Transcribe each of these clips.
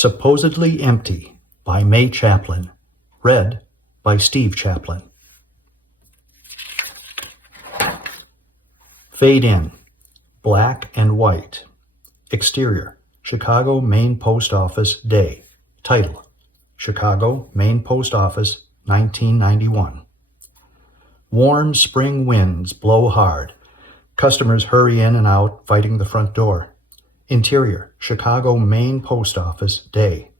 Supposedly Empty by May Chaplin. Read by Steve Chaplin. Fade in. Black and white. Exterior. Chicago Main Post Office Day. Title. Chicago Main Post Office, 1991. Warm spring winds blow hard. Customers hurry in and out, fighting the front door. Interior, Chicago Main Post Office, day.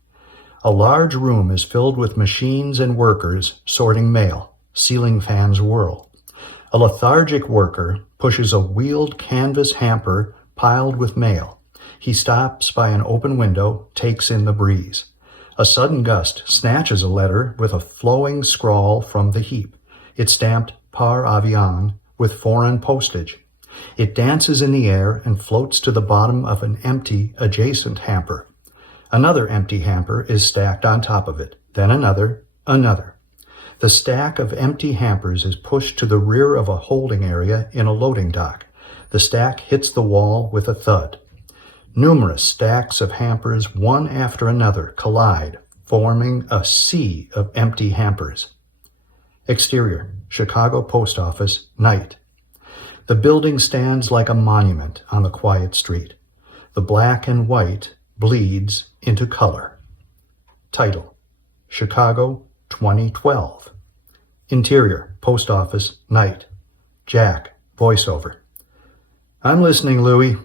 A large room is filled with machines and workers sorting mail. Ceiling fans whirl. A lethargic worker pushes a wheeled canvas hamper piled with mail. He stops by an open window, takes in the breeze. A sudden gust snatches a letter with a flowing scrawl from the heap. It's stamped par avion with foreign postage. It dances in the air and floats to the bottom of an empty adjacent hamper. Another empty hamper is stacked on top of it, then another. The stack of empty hampers is pushed to the rear of a holding area in a loading dock. The stack hits the wall with a thud. Numerous stacks of hampers, one after another, collide, forming a sea of empty hampers. Exterior, Chicago Post Office, night. The building stands like a monument on the quiet street. The black and white bleeds into color. Title, Chicago 2012. Interior, Post Office, night. Jack, voiceover. I'm listening, Louie.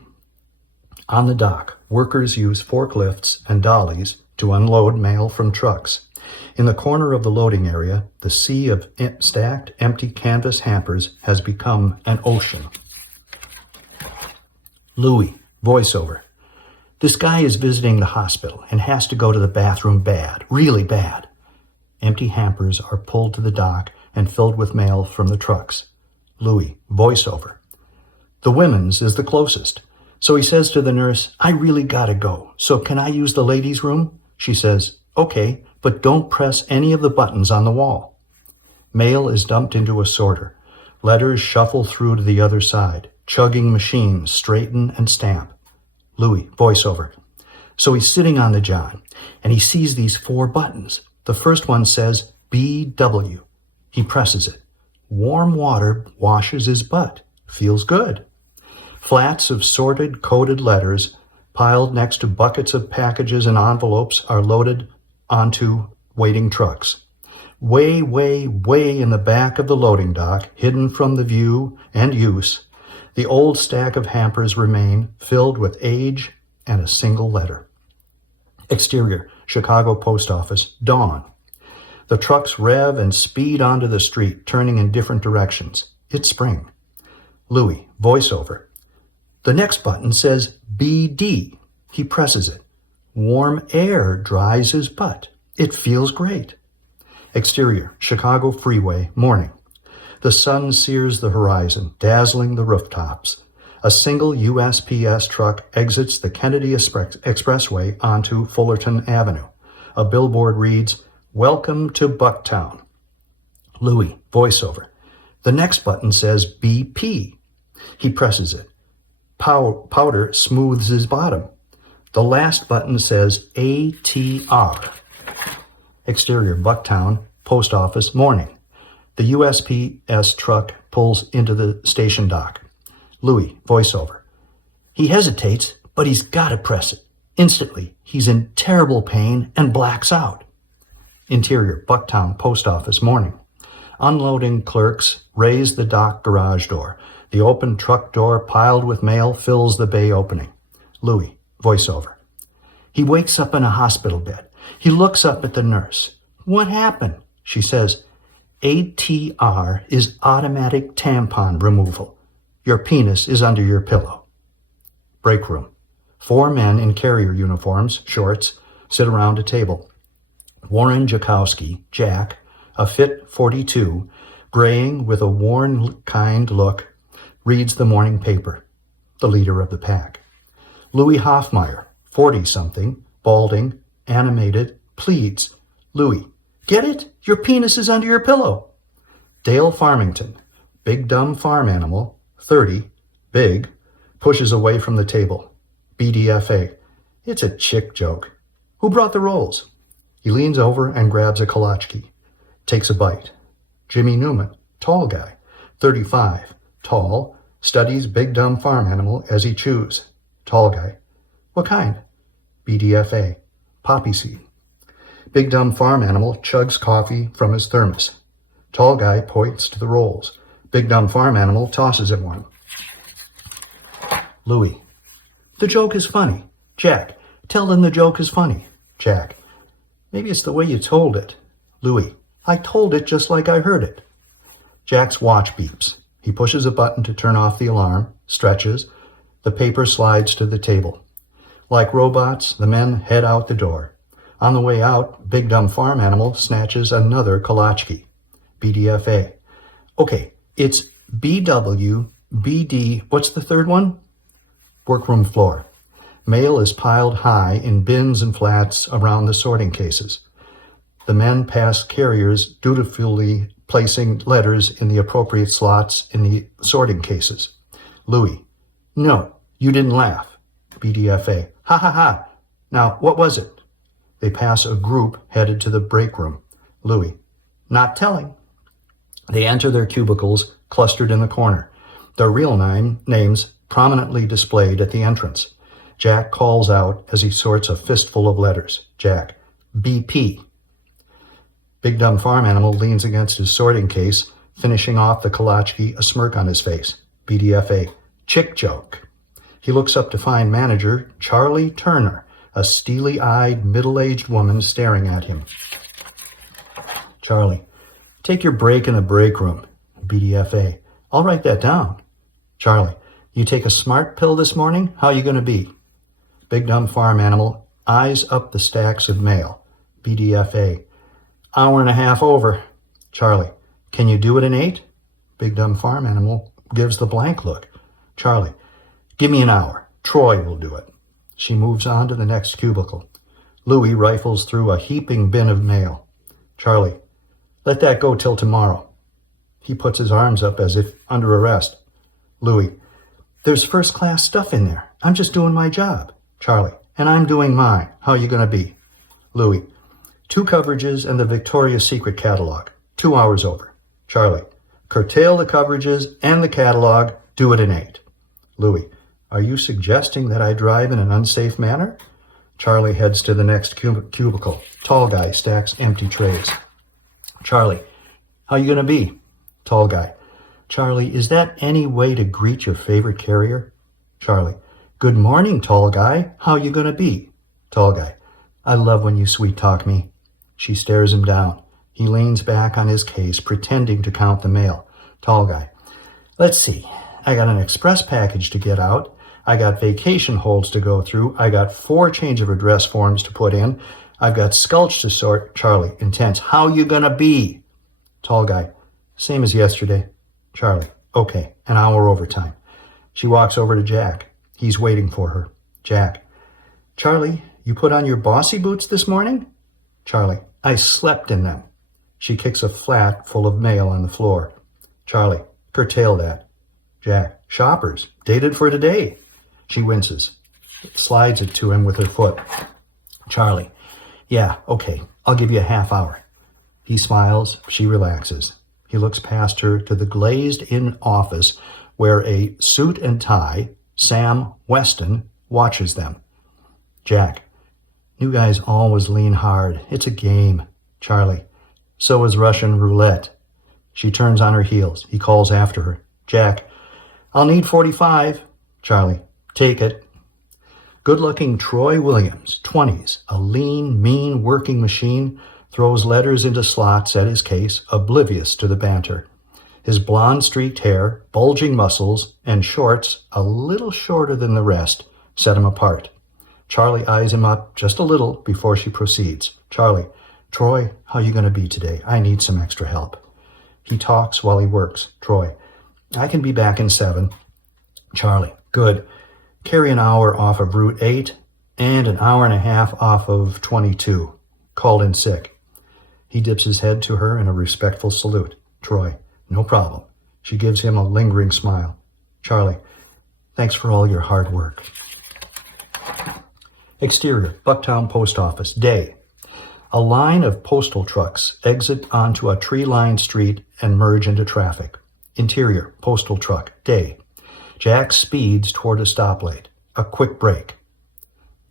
On the dock, workers use forklifts and dollies to unload mail from trucks. In the corner of the loading area, the sea of stacked empty canvas hampers has become an ocean. Louis, voiceover. This guy is visiting the hospital and has to go to the bathroom bad, really bad. Empty hampers are pulled to the dock and filled with mail from the trucks. Louis, voiceover. The women's is the closest. So he says to the nurse, I really gotta go. So can I use the ladies' room? She says, okay, but don't press any of the buttons on the wall. Mail is dumped into a sorter. Letters shuffle through to the other side. Chugging machines straighten and stamp. Louis, voiceover. So he's sitting on the john, and he sees these 4 buttons. The first one says BW. He presses it. Warm water washes his butt. Feels good. Flats of sorted, coded letters piled next to buckets of packages and envelopes are loaded onto waiting trucks. Way in the back of the loading dock, hidden from the view and use, the old stack of hampers remain, filled with age and a single letter. Exterior, Chicago Post Office, dawn. The trucks rev and speed onto the street, turning in different directions. It's spring. Louis, voiceover. The next button says BD. He presses it. Warm air dries his butt. It feels great. Exterior, Chicago Freeway, morning. The sun sears the horizon, dazzling the rooftops. A single USPS truck exits the Kennedy Expressway onto Fullerton Avenue. A billboard reads, Welcome to Bucktown. Louis, voiceover. The next button says BP. He presses it. Powder smooths his bottom. The last button says ATR. Exterior, Bucktown, Post Office, morning. The USPS truck pulls into the station dock. Louis, voiceover. He hesitates, but he's got to press it. Instantly, he's in terrible pain and blacks out. Interior, Bucktown, Post Office, morning. Unloading clerks raise the dock garage door. The open truck door piled with mail fills the bay opening. Louis, voiceover. He wakes up in a hospital bed. He looks up at the nurse. What happened? She says, ATR is automatic tampon removal. Your penis is under your pillow. Break room. 4 men in carrier uniforms, shorts, sit around a table. Warren Jakowski, Jack, a fit 42, graying with a worn-kind look, reads the morning paper, the leader of the pack. Louis Hoffmeyer, 40-something, balding, animated, pleads. Louis, get it? Your penis is under your pillow. Dale Farmington, big dumb farm animal, 30, big, pushes away from the table. BDFA, it's a chick joke. Who brought the rolls? He leans over and grabs a kolachki. Takes a bite. Jimmy Newman, tall guy, 35, tall, studies big dumb farm animal as he chews. Tall guy. What kind? BDFA, poppy seed. Big dumb farm animal chugs coffee from his thermos. Tall guy points to the rolls. Big dumb farm animal tosses him one. Louis. The joke is funny. Jack. Tell them the joke is funny. Jack. Maybe it's the way you told it. Louis. I told it just like I heard it. Jack's watch beeps. He pushes a button to turn off the alarm, stretches. The paper slides to the table. Like robots, the men head out the door. On the way out, big dumb farm animal snatches another kolachki. BDFA. Okay, it's BW, BD, what's the third one? Workroom floor. Mail is piled high in bins and flats around the sorting cases. The men pass carriers dutifully placing letters in the appropriate slots in the sorting cases. Louis. No, you didn't laugh. BDFA. Ha ha ha. Now, what was it? They pass a group headed to the break room. Louis. Not telling. They enter their cubicles clustered in the corner. Their real names prominently displayed at the entrance. Jack calls out as he sorts a fistful of letters. Jack. BP. Big dumb farm animal leans against his sorting case, finishing off the kolachki, a smirk on his face. BDFA. Chick joke. He looks up to find manager Charlie Turner, a steely-eyed, middle-aged woman staring at him. Charlie. Take your break in the break room. BDFA. I'll write that down. Charlie. You take a smart pill this morning? How you going to be? Big dumb farm animal eyes up the stacks of mail. BDFA. Hour and a half over. Charlie. Can you do it in 8? Big dumb farm animal gives the blank look. Charlie. Give me an hour. Troy will do it. She moves on to the next cubicle. Louis rifles through a heaping bin of mail. Charlie. Let that go till tomorrow. He puts his arms up as if under arrest. Louis. There's first-class stuff in there. I'm just doing my job. Charlie. And I'm doing mine. How you going to be? Louis. 2 coverages and the Victoria's Secret catalog. 2 hours over. Charlie. Curtail the coverages and the catalog. Do it in 8. Louis. Are you suggesting that I drive in an unsafe manner? Charlie heads to the next cubicle. Tall guy stacks empty trays. Charlie. How you going to be? Tall guy. Charlie, is that any way to greet your favorite carrier? Charlie. Good morning, tall guy. How you going to be? Tall guy. I love when you sweet-talk me. She stares him down. He leans back on his case, pretending to count the mail. Tall guy. Let's see. I got an express package to get out. I got vacation holds to go through. I got 4 change of address forms to put in. I've got sculch to sort. Charlie. Intense. How you gonna be? Tall guy. Same as yesterday. Charlie. Okay. An hour overtime. She walks over to Jack. He's waiting for her. Jack. Charlie, you put on your bossy boots this morning? Charlie. I slept in them. She kicks a flat full of mail on the floor. Charlie. Curtail that. Jack. Shoppers. Dated for today. She winces. Slides it to him with her foot. Charlie. Yeah, okay. I'll give you a half hour. He smiles. She relaxes. He looks past her to the glazed-in office where a suit and tie, Sam Weston, watches them. Jack. You guys always lean hard. It's a game. Charlie. So is Russian roulette. She turns on her heels. He calls after her. Jack. I'll need 45. Charlie. Take it. Good-looking Troy Williams, 20s, a lean, mean working machine, throws letters into slots at his case, oblivious to the banter. His blonde-streaked hair, bulging muscles, and shorts, a little shorter than the rest, set him apart. Charlie eyes him up just a little before she proceeds. Charlie. Troy, how you going to be today? I need some extra help. He talks while he works. Troy. I can be back in 7. Charlie. Good. Carry an hour off of Route 8 and an hour and a half off of 22. Called in sick. He dips his head to her in a respectful salute. Troy. No problem. She gives him a lingering smile. Charlie. Thanks for all your hard work. Exterior, Bucktown Post Office, day. A line of postal trucks exit onto a tree-lined street and merge into traffic. Interior, postal truck, day. Jack speeds toward a stoplight. A quick break.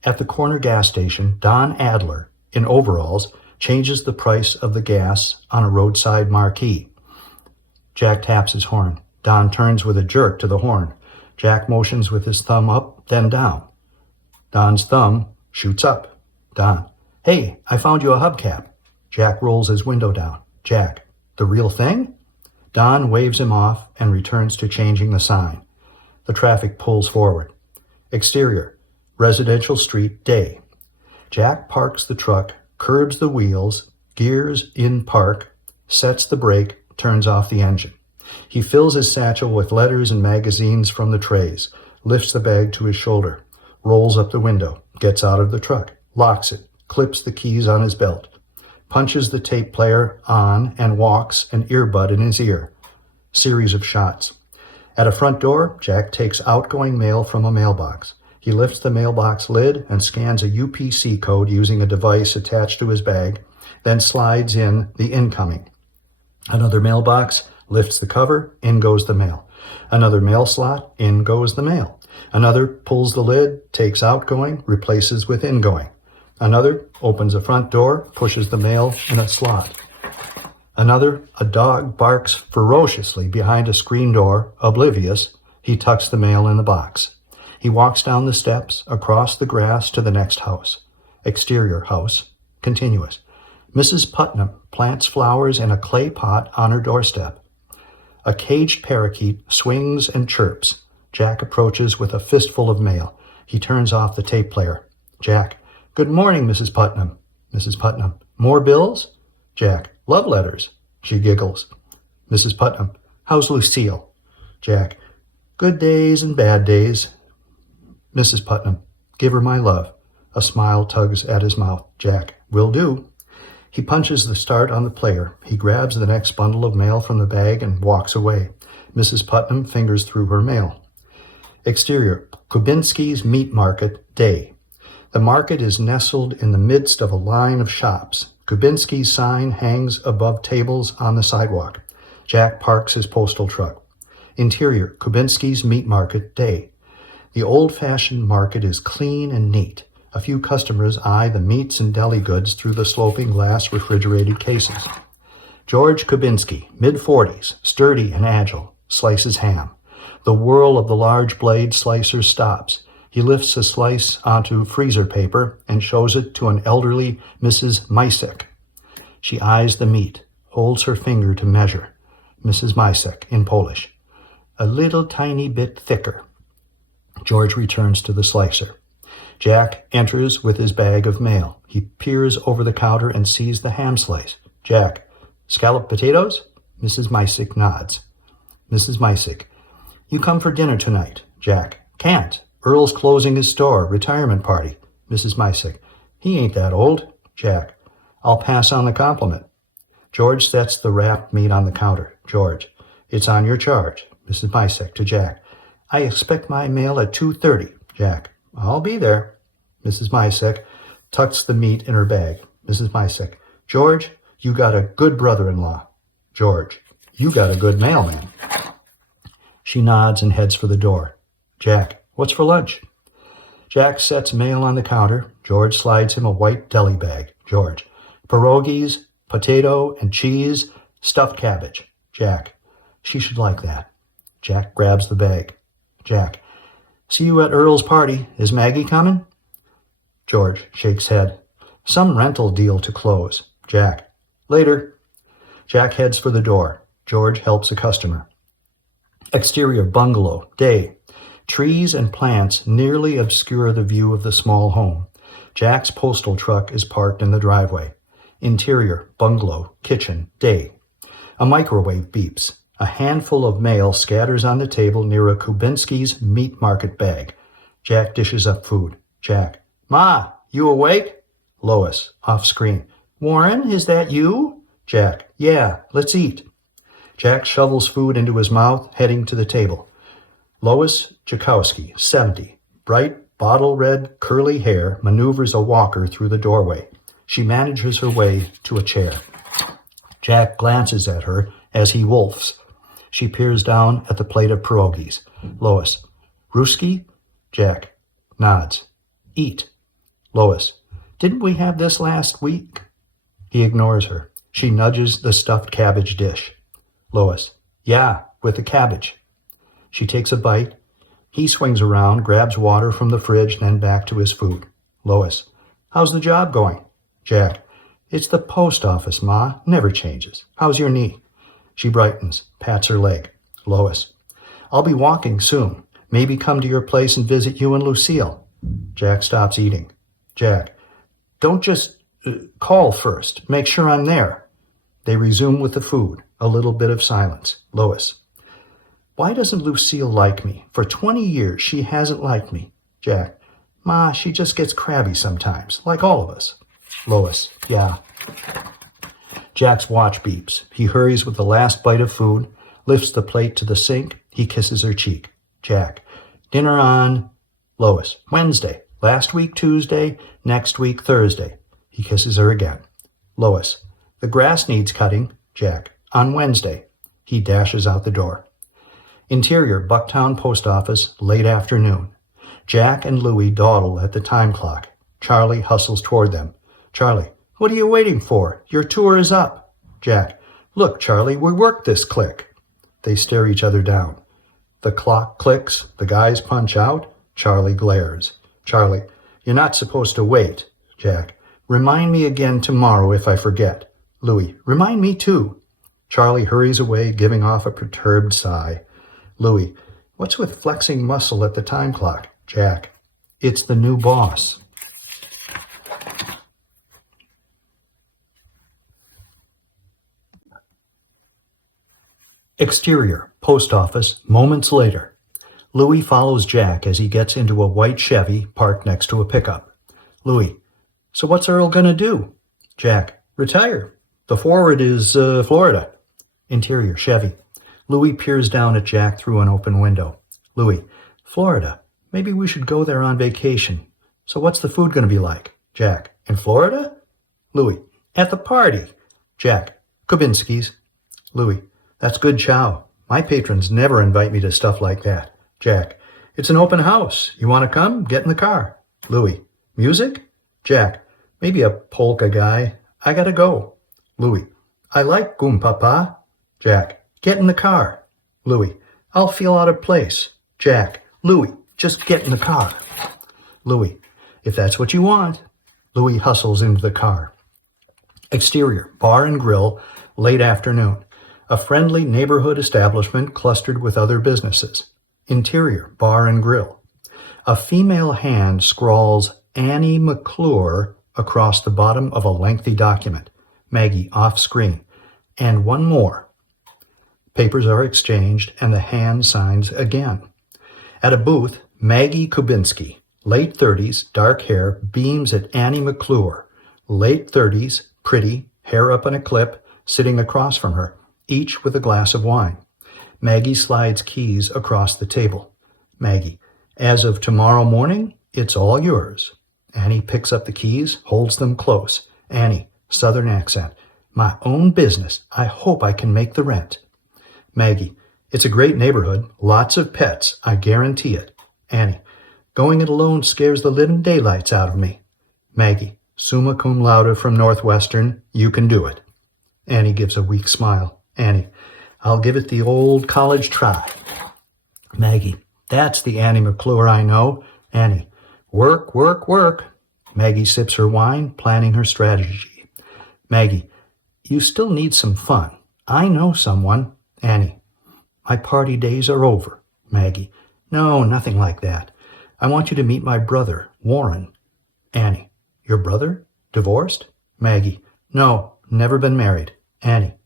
At the corner gas station, Don Adler, in overalls, changes the price of the gas on a roadside marquee. Jack taps his horn. Don turns with a jerk to the horn. Jack motions with his thumb up, then down. Don's thumb shoots up. Don, hey, I found you a hubcap. Jack rolls his window down. Jack, the real thing? Don waves him off and returns to changing the sign. The traffic pulls forward. Exterior, residential street, day. Jack parks the truck, curbs the wheels, gears in park, sets the brake, turns off the engine. He fills his satchel with letters and magazines from the trays, lifts the bag to his shoulder, rolls up the window, gets out of the truck, locks it, clips the keys on his belt, punches the tape player on and walks, an earbud in his ear. Series of shots. At a front door, Jack takes outgoing mail from a mailbox. He lifts the mailbox lid and scans a UPC code using a device attached to his bag, then slides in the incoming. Another mailbox, lifts the cover, in goes the mail. Another mail slot, in goes the mail. Another pulls the lid, takes outgoing, replaces with ingoing. Another opens a front door, pushes the mail in a slot. Another, a dog barks ferociously behind a screen door, oblivious. He tucks the mail in the box. He walks down the steps, across the grass to the next house. Exterior house, continuous. Mrs. Putnam plants flowers in a clay pot on her doorstep. A caged parakeet swings and chirps. Jack approaches with a fistful of mail. He turns off the tape player. Jack, good morning, Mrs. Putnam. Mrs. Putnam, more bills? Jack, love letters. She giggles. Mrs. Putnam, how's Lucille? Jack, good days and bad days. Mrs. Putnam, give her my love. A smile tugs at his mouth. Jack, will do. He punches the start on the player. He grabs the next bundle of mail from the bag and walks away. Mrs. Putnam fingers through her mail. Exterior, Kubinski's Meat Market, day. The market is nestled in the midst of a line of shops. Kubinski's sign hangs above tables on the sidewalk. Jack parks his postal truck. Interior, Kubinski's Meat Market, day. The old-fashioned market is clean and neat. A few customers eye the meats and deli goods through the sloping glass refrigerated cases. George Kubinski, mid-40s, sturdy and agile, slices ham. The whirl of the large blade slicer stops. He lifts a slice onto freezer paper and shows it to an elderly Mrs. Mysek. She eyes the meat, holds her finger to measure. Mrs. Mysek, in Polish. A little tiny bit thicker. George returns to the slicer. Jack enters with his bag of mail. He peers over the counter and sees the ham slice. Jack, scalloped potatoes? Mrs. Mysek nods. Mrs. Mysek, you come for dinner tonight. Jack, can't. Earl's closing his store, retirement party. Mrs. Mysek, he ain't that old. Jack, I'll pass on the compliment. George sets the wrapped meat on the counter. George, it's on your charge. Mrs. Mysek to Jack, I expect my mail at 2:30. Jack, I'll be there. Mrs. Mysek tucks the meat in her bag. Mrs. Mysek, George, you got a good brother-in-law. George, you got a good mailman. She nods and heads for the door. Jack, what's for lunch? Jack sets mail on the counter. George slides him a white deli bag. George, pierogies, potato and cheese, stuffed cabbage. Jack, she should like that. Jack grabs the bag. Jack, see you at Earl's party. Is Maggie coming? George shakes head. Some rental deal to close. Jack, later. Jack heads for the door. George helps a customer. Exterior bungalow, day. Trees and plants nearly obscure the view of the small home. Jack's postal truck is parked in the driveway. Interior, bungalow, kitchen, day. A microwave beeps. A handful of mail scatters on the table near a Kubinski's Meat Market bag. Jack dishes up food. Jack, Ma, you awake? Lois, off screen. Warren, is that you? Jack, yeah, let's eat. Jack shovels food into his mouth, heading to the table. Lois Jakowski, 70, bright, bottle-red, curly hair maneuvers a walker through the doorway. She manages her way to a chair. Jack glances at her as he wolfs. She peers down at the plate of pierogies. Lois. Ruski? Jack. Nods. Eat. Lois. Didn't we have this last week? He ignores her. She nudges the stuffed cabbage dish. Lois. Yeah, with the cabbage. She takes a bite. He swings around, grabs water from the fridge, then back to his food. Lois. How's the job going? Jack. It's the post office, Ma. Never changes. How's your knee? She brightens, pats her leg. Lois. I'll be walking soon. Maybe come to your place and visit you and Lucille. Jack stops eating. Jack. Don't just call first. Make sure I'm there. They resume with the food. A little bit of silence. Lois. Why doesn't Lucille like me? For 20 years she hasn't liked me. Jack. Ma, she just gets crabby sometimes, like all of us. Lois. Yeah. Jack's watch beeps. He hurries with the last bite of food, lifts the plate to the sink. He kisses her cheek. Jack. Dinner on. Lois. Wednesday. Last week Tuesday. Next week Thursday. He kisses her again. Lois. The grass needs cutting. Jack. On Wednesday. He dashes out the door. Interior, Bucktown Post Office, late afternoon. Jack and Louie dawdle at the time clock. Charlie hustles toward them. Charlie. What are you waiting for? Your tour is up. Jack. Look, Charlie, we worked this click. They stare each other down. The clock clicks. The guys punch out. Charlie glares. Charlie. You're not supposed to wait. Jack. Remind me again tomorrow if I forget. Louie. Remind me too. Charlie hurries away, giving off a perturbed sigh. Louie. What's with flexing muscle at the time clock? Jack. It's the new boss. Exterior, post office, moments later. Louis follows Jack as he gets into a white Chevy parked next to a pickup. Louis. So what's Earl gonna do? Jack. Retire. The forward is Florida. Interior, Chevy. Louis peers down at Jack through an open window. Louis. Florida. Maybe we should go there on vacation. So what's the food gonna be like? Jack. In Florida? Louis. At the party. Jack. Kubinski's. Louis. That's good chow. My patrons never invite me to stuff like that. Jack. It's an open house. You want to come? Get in the car. Louis. Music? Jack. Maybe a polka guy. I gotta go. Louis. I like Goom Papa. Jack. Get in the car. Louis. I'll feel out of place. Jack. Louis. Just get in the car. Louis. If that's what you want. Louis hustles into the car. Exterior, bar and grill, late afternoon. A friendly neighborhood establishment clustered with other businesses. Interior, bar and grill. A female hand scrawls Annie McClure across the bottom of a lengthy document. Maggie off screen. And one more. Papers are exchanged and the hand signs again. At a booth, Maggie Kubinski, late 30s, dark hair, beams at Annie McClure, late 30s, pretty, hair up in a clip, sitting across from her, each with a glass of wine. Maggie slides keys across the table. Maggie, as of tomorrow morning, it's all yours. Annie picks up the keys, holds them close. Annie, southern accent. My own business. I hope I can make the rent. Maggie, it's a great neighborhood. Lots of pets. I guarantee it. Annie, going it alone scares the living daylights out of me. Maggie, summa cum laude from Northwestern. You can do it. Annie gives a weak smile. Annie, I'll give it the old college try. Maggie, that's the Annie McClure I know. Annie, work, work, work. Maggie sips her wine, planning her strategy. Maggie, you still need some fun. I know someone. Annie, my party days are over. Maggie, no, nothing like that. I want you to meet my brother, Warren. Annie, your brother? Divorced? Maggie, no, never been married. Annie,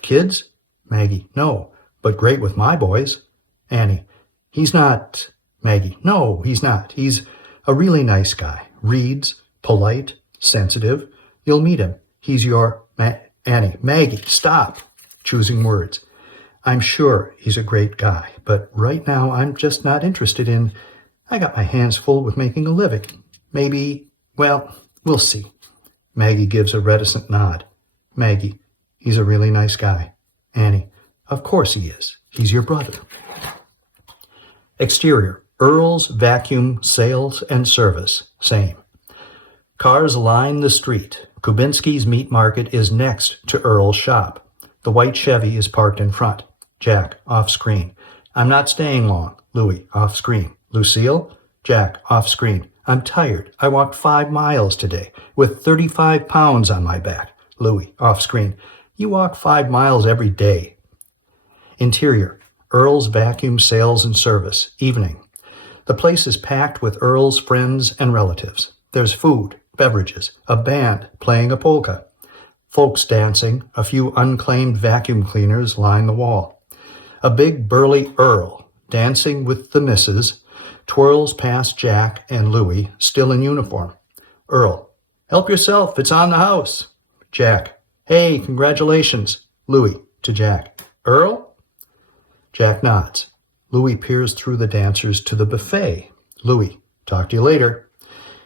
kids? Maggie, no, but great with my boys. Annie, he's not. Maggie, no, he's not. He's a really nice guy. Reads, polite, sensitive. You'll meet him. He's your... Annie, Maggie, stop. Choosing words. I'm sure he's a great guy, but right now I'm just not interested in... I got my hands full with making a living. Maybe, well, we'll see. Maggie gives a reticent nod. Maggie, he's a really nice guy. Annie, of course he is. He's your brother. Exterior, Earl's Vacuum Sales and Service, same. Cars line the street. Kubinski's Meat Market is next to Earl's shop. The white Chevy is parked in front. Jack, off screen. I'm not staying long. Louis, off screen. Lucille? Jack, off screen. I'm tired. I walked 5 miles today with 35 pounds on my back. Louis, off screen. You walk 5 miles every day. Interior, Earl's Vacuum Sales and Service, evening. The place is packed with Earl's friends and relatives. There's food, beverages, a band playing a polka. Folks dancing, a few unclaimed vacuum cleaners line the wall. A big burly Earl, dancing with the missus, twirls past Jack and Louis, still in uniform. Earl, help yourself, it's on the house. Jack, hey, congratulations. Louis, to Jack, Earl? Jack nods. Louis peers through the dancers to the buffet. Louis, talk to you later.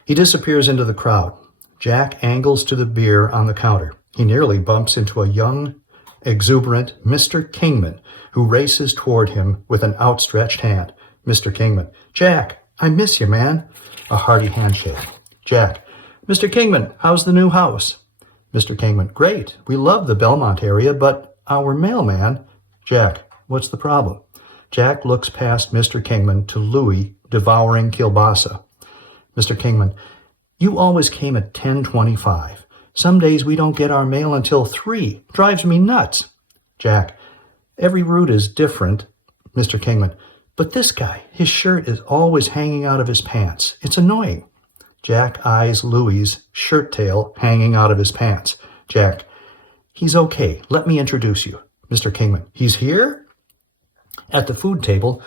He disappears into the crowd. Jack angles to the beer on the counter. He nearly bumps into a young, exuberant Mr. Kingman, who races toward him with an outstretched hand. Mr. Kingman, Jack, I miss you, man. A hearty handshake. Jack, Mr. Kingman, how's the new house? Mr. Kingman, great. We love the Belmont area, but our mailman... Jack, what's the problem? Jack looks past Mr. Kingman to Louis, devouring kielbasa. Mr. Kingman, you always came at 10:25. Some days we don't get our mail until 3. Drives me nuts. Jack, every route is different. Mr. Kingman, but this guy, his shirt is always hanging out of his pants. It's annoying. Jack eyes Louis's shirt tail hanging out of his pants. Jack, he's okay. Let me introduce you. Mr. Kingman, he's here? At the food table,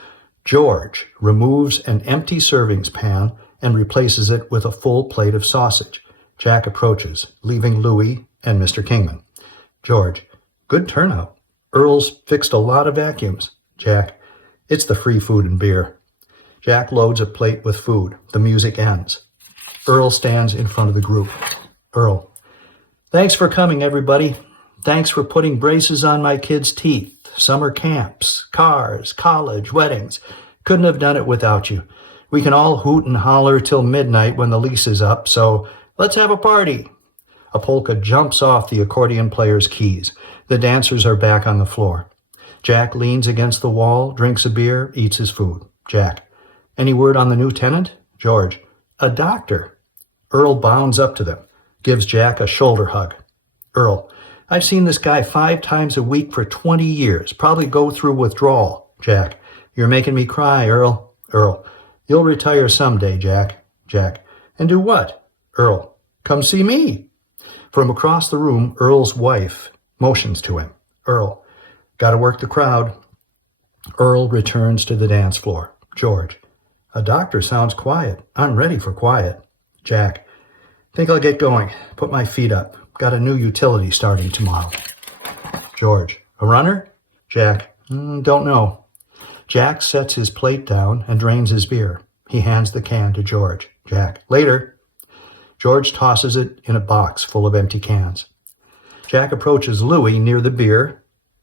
George removes an empty servings pan and replaces it with a full plate of sausage. Jack approaches, leaving Louis and Mr. Kingman. George, good turnout. Earl's fixed a lot of vacuums. Jack, it's the free food and beer. Jack loads a plate with food. The music ends. Earl stands in front of the group. Earl, thanks for coming, everybody. Thanks for putting braces on my kids' teeth. Summer camps, cars, college, weddings. Couldn't have done it without you. We can all hoot and holler till midnight when the lease is up, so let's have a party. A polka jumps off the accordion player's keys. The dancers are back on the floor. Jack leans against the wall, drinks a beer, eats his food. Jack, any word on the new tenant? George, a doctor. Earl bounds up to them, gives Jack a shoulder hug. Earl, I've seen this guy 5 times a week for 20 years, probably go through withdrawal. Jack, you're making me cry, Earl. Earl, you'll retire someday, Jack. Jack, and do what? Earl, come see me. From across the room, Earl's wife motions to him. Earl, gotta work the crowd. Earl returns to the dance floor. George, a doctor sounds quiet. I'm ready for quiet. Jack, think I'll get going. Put my feet up. Got a new utility starting tomorrow. George, a runner? Jack, don't know. Jack sets his plate down and drains his beer. He hands the can to George. Jack, later. George tosses it in a box full of empty cans. Jack approaches Louis near the beer,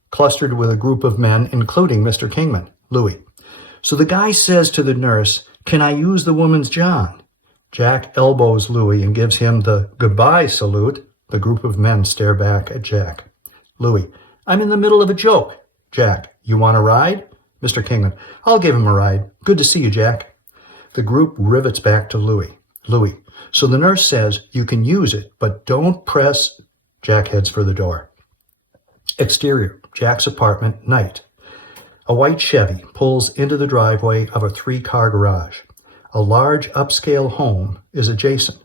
clustered with a group of men, including Mr. Kingman. Louis, so the guy says to the nurse, can I use the woman's John? Jack elbows Louis and gives him the goodbye salute. The group of men stare back at Jack. Louis, I'm in the middle of a joke. Jack, you want a ride? Mr. Kingman, I'll give him a ride. Good to see you, Jack. The group rivets back to Louis. Louis, so the nurse says you can use it, but don't press. Jack heads for the door. Exterior, Jack's apartment, night. A white Chevy pulls into the driveway of a 3-car garage. A large upscale home is adjacent.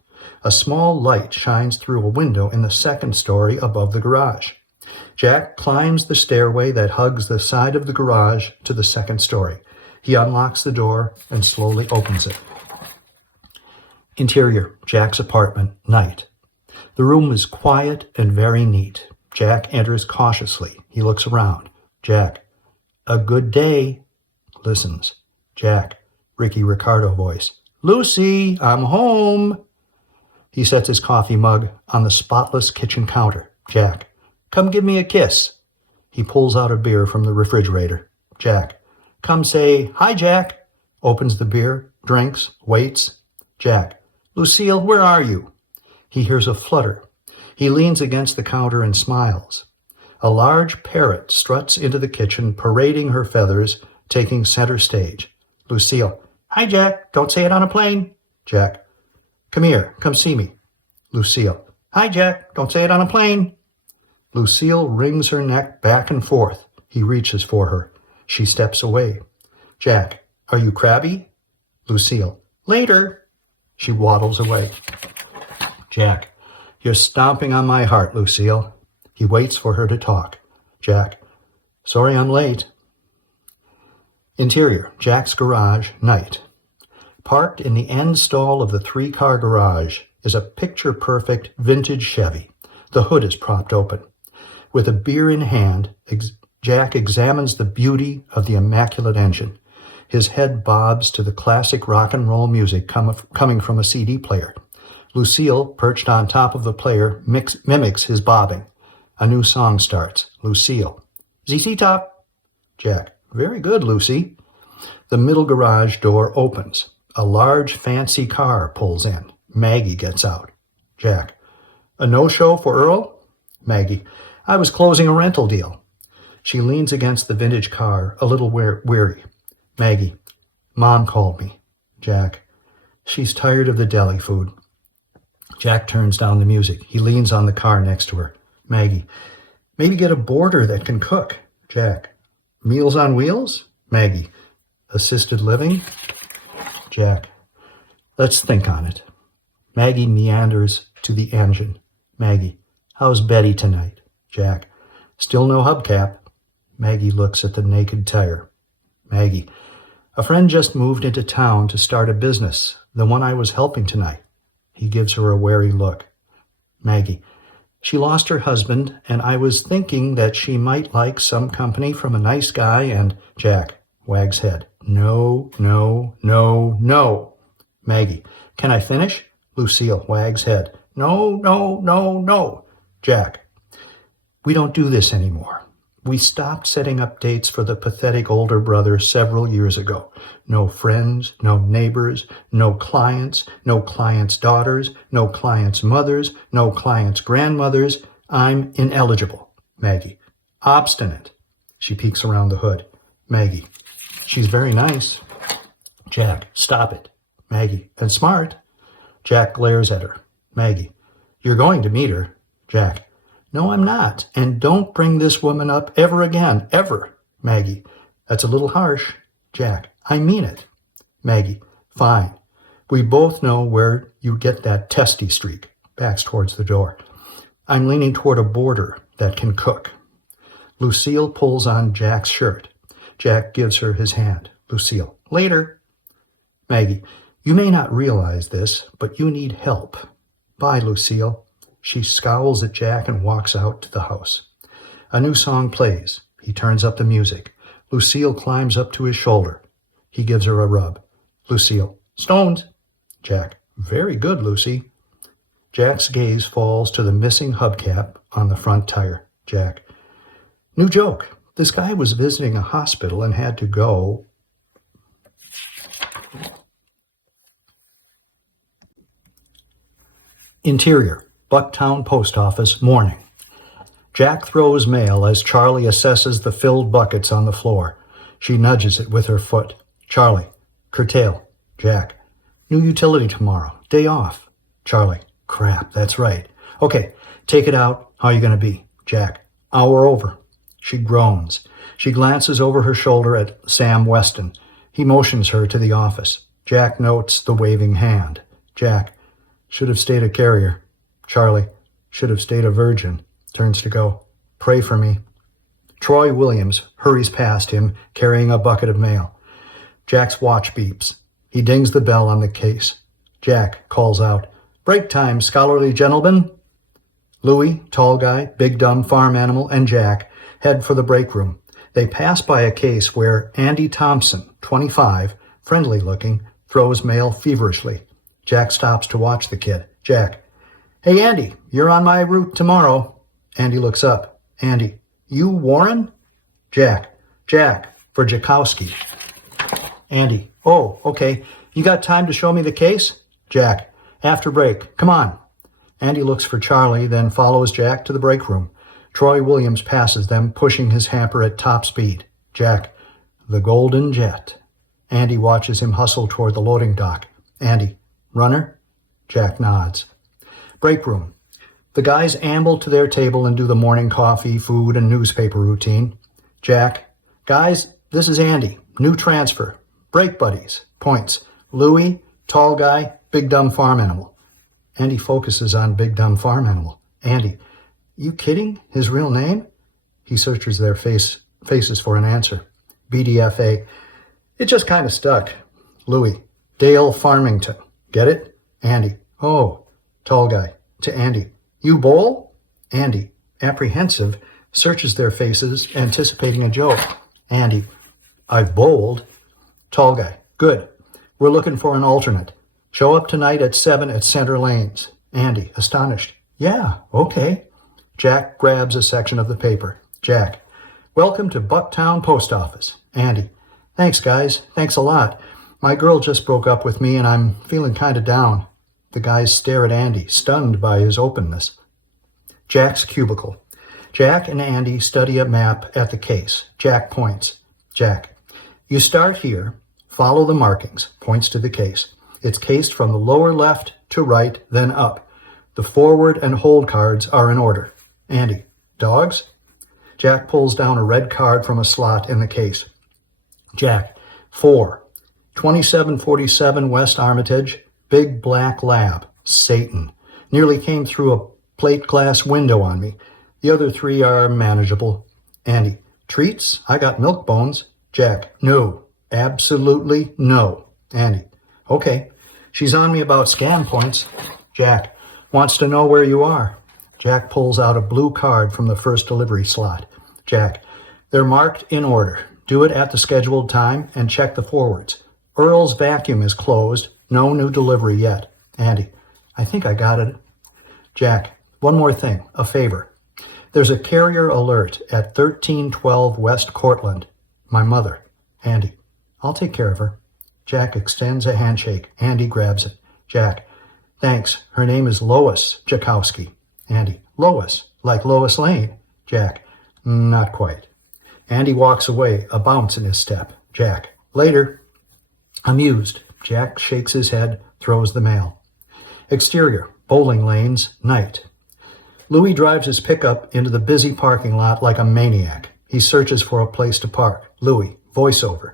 A small light shines through a window in the 2nd story above the garage. Jack climbs the stairway that hugs the side of the garage to the 2nd story. He unlocks the door and slowly opens it. Interior, Jack's apartment, night. The room is quiet and very neat. Jack enters cautiously. He looks around. Jack, a good day. Listens. Jack, Ricky Ricardo voice. Lucy, I'm home. He sets his coffee mug on the spotless kitchen counter. Jack, come give me a kiss. He pulls out a beer from the refrigerator. Jack, come say, hi, Jack. Opens the beer, drinks, waits. Jack, Lucille, where are you? He hears a flutter. He leans against the counter and smiles. A large parrot struts into the kitchen, parading her feathers, taking center stage. Lucille, hi, Jack, don't say it on a plane. Jack, come here, come see me. Lucille, hi, Jack, don't say it on a plane. Lucille wrings her neck back and forth. He reaches for her. She steps away. Jack, are you crabby? Lucille, later. She waddles away. Jack, you're stomping on my heart, Lucille. He waits for her to talk. Jack, sorry I'm late. Interior, Jack's garage, night. Parked in the end stall of the 3-car garage is a picture-perfect vintage Chevy. The hood is propped open. With a beer in hand, Jack examines the beauty of the immaculate engine. His head bobs to the classic rock and roll music coming from a CD player. Lucille, perched on top of the player, mimics his bobbing. A new song starts. Lucille, ZZ Top. Jack, very good, Lucy. The middle garage door opens. A large, fancy car pulls in. Maggie gets out. Jack, a no-show for Earl? Maggie, I was closing a rental deal. She leans against the vintage car, a little weary. Maggie, Mom called me. Jack, she's tired of the deli food. Jack turns down the music. He leans on the car next to her. Maggie, maybe get a boarder that can cook. Jack, Meals on Wheels? Maggie, assisted living? Jack, let's think on it. Maggie meanders to the engine. Maggie, how's Betty tonight? Jack, still no hubcap. Maggie looks at the naked tire. Maggie, a friend just moved into town to start a business, the one I was helping tonight. He gives her a wary look. Maggie, she lost her husband, and I was thinking that she might like some company from a nice guy, and Jack wags head. No, no, no, no. Maggie, can I finish? Lucille wags head. No, no, no, no. Jack, we don't do this anymore. We stopped setting up dates for the pathetic older brother several years ago. No friends, no neighbors, no clients' daughters, no clients' mothers, no clients' grandmothers. I'm ineligible. Maggie, obstinate. She peeks around the hood. Maggie, she's very nice. Jack, stop it. Maggie, and smart. Jack glares at her. Maggie, you're going to meet her. Jack, no, I'm not. And don't bring this woman up ever again, ever. Maggie, that's a little harsh. Jack, I mean it. Maggie, fine. We both know where you get that testy streak. Backs towards the door. I'm leaning toward a boarder that can cook. Lucille pulls on Jack's shirt. Jack gives her his hand. Lucille, later. Maggie, you may not realize this, but you need help. Bye, Lucille. She scowls at Jack and walks out to the house. A new song plays. He turns up the music. Lucille climbs up to his shoulder. He gives her a rub. Lucille, stoned. Jack, very good, Lucy. Jack's gaze falls to the missing hubcap on the front tire. Jack, new joke. This guy was visiting a hospital and had to go. Interior, Bucktown Post Office, morning. Jack throws mail as Charlie assesses the filled buckets on the floor. She nudges it with her foot. Charlie, curtail. Jack, new utility tomorrow. Day off. Charlie, crap, that's right. Okay, take it out. How are you going to be? Jack, hour over. She groans. She glances over her shoulder at Sam Weston. He motions her to the office. Jack notes the waving hand. Jack, should have stayed a carrier. Charlie, should have stayed a virgin. Turns to go. Pray for me. Troy Williams hurries past him, carrying a bucket of mail. Jack's watch beeps. He dings the bell on the case. Jack calls out, break time, scholarly gentlemen. Louis, tall guy, big dumb farm animal, and Jack head for the break room. They pass by a case where Andy Thompson, 25, friendly looking, throws mail feverishly. Jack stops to watch the kid. Jack, hey, Andy, you're on my route tomorrow. Andy looks up. Andy, you Warren? Jack, for Jakowski. Andy, oh, okay. You got time to show me the case? Jack, after break. Come on. Andy looks for Charlie, then follows Jack to the break room. Troy Williams passes them, pushing his hamper at top speed. Jack, the Golden Jet. Andy watches him hustle toward the loading dock. Andy, runner? Jack nods. Break room. The guys amble to their table and do the morning coffee, food, and newspaper routine. Jack, guys, this is Andy. New transfer. Break buddies. Points. Louie, tall guy, big dumb farm animal. Andy focuses on big dumb farm animal. Andy, you kidding? His real name? He searches their faces for an answer. BDFA. It just kind of stuck. Louie, Dale Farmington. Get it? Andy, oh. Tall guy. To Andy, you bowl? Andy, apprehensive, searches their faces, anticipating a joke. Andy, I've bowled. Tall guy, good. We're looking for an alternate. Show up tonight at 7 at Center Lanes. Andy, astonished. Yeah, okay. Jack grabs a section of the paper. Jack, welcome to Bucktown Post Office. Andy, thanks, guys. Thanks a lot. My girl just broke up with me and I'm feeling kind of down. The guys stare at Andy, stunned by his openness. Jack's cubicle. Jack and Andy study a map at the case. Jack points. Jack, you start here, follow the markings, points to the case. It's cased from the lower left to right, then up. The forward and hold cards are in order. Andy, dogs? Jack pulls down a red card from a slot in the case. Jack, 4. 2747 West Armitage, big black lab, Satan. Nearly came through a plate glass window on me. The other 3 are manageable. Andy, treats? I got milk bones. Jack, no. Absolutely no. Andy, okay. She's on me about scan points. Jack, wants to know where you are. Jack pulls out a blue card from the first delivery slot. Jack, they're marked in order. Do it at the scheduled time and check the forwards. Earl's vacuum is closed. No new delivery yet. Andy, I think I got it. Jack, one more thing, a favor. There's a carrier alert at 1312 West Cortlandt. My mother. Andy, I'll take care of her. Jack extends a handshake. Andy grabs it. Jack, thanks. Her name is Lois Jakowski. Andy, Lois, like Lois Lane. Jack, not quite. Andy walks away, a bounce in his step. Jack, later. Amused. Jack shakes his head, throws the mail. Exterior, bowling lanes, night. Louis drives his pickup into the busy parking lot like a maniac. He searches for a place to park. Louis, voiceover.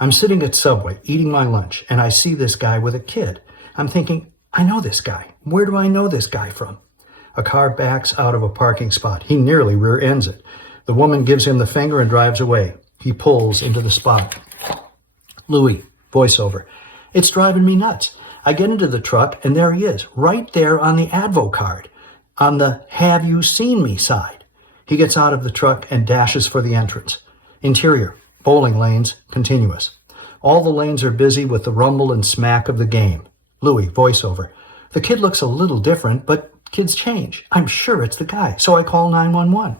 I'm sitting at Subway, eating my lunch, and I see this guy with a kid. I'm thinking, I know this guy. Where do I know this guy from? A car backs out of a parking spot. He nearly rear ends it. The woman gives him the finger and drives away. He pulls into the spot. Louis, voiceover. It's driving me nuts. I get into the truck, and there he is, right there on the Advo card, on the have you seen me side. He gets out of the truck and dashes for the entrance. Interior, bowling lanes, continuous. All the lanes are busy with the rumble and smack of the game. Louis, voiceover. The kid looks a little different, but kids change. I'm sure it's the guy, so I call 911.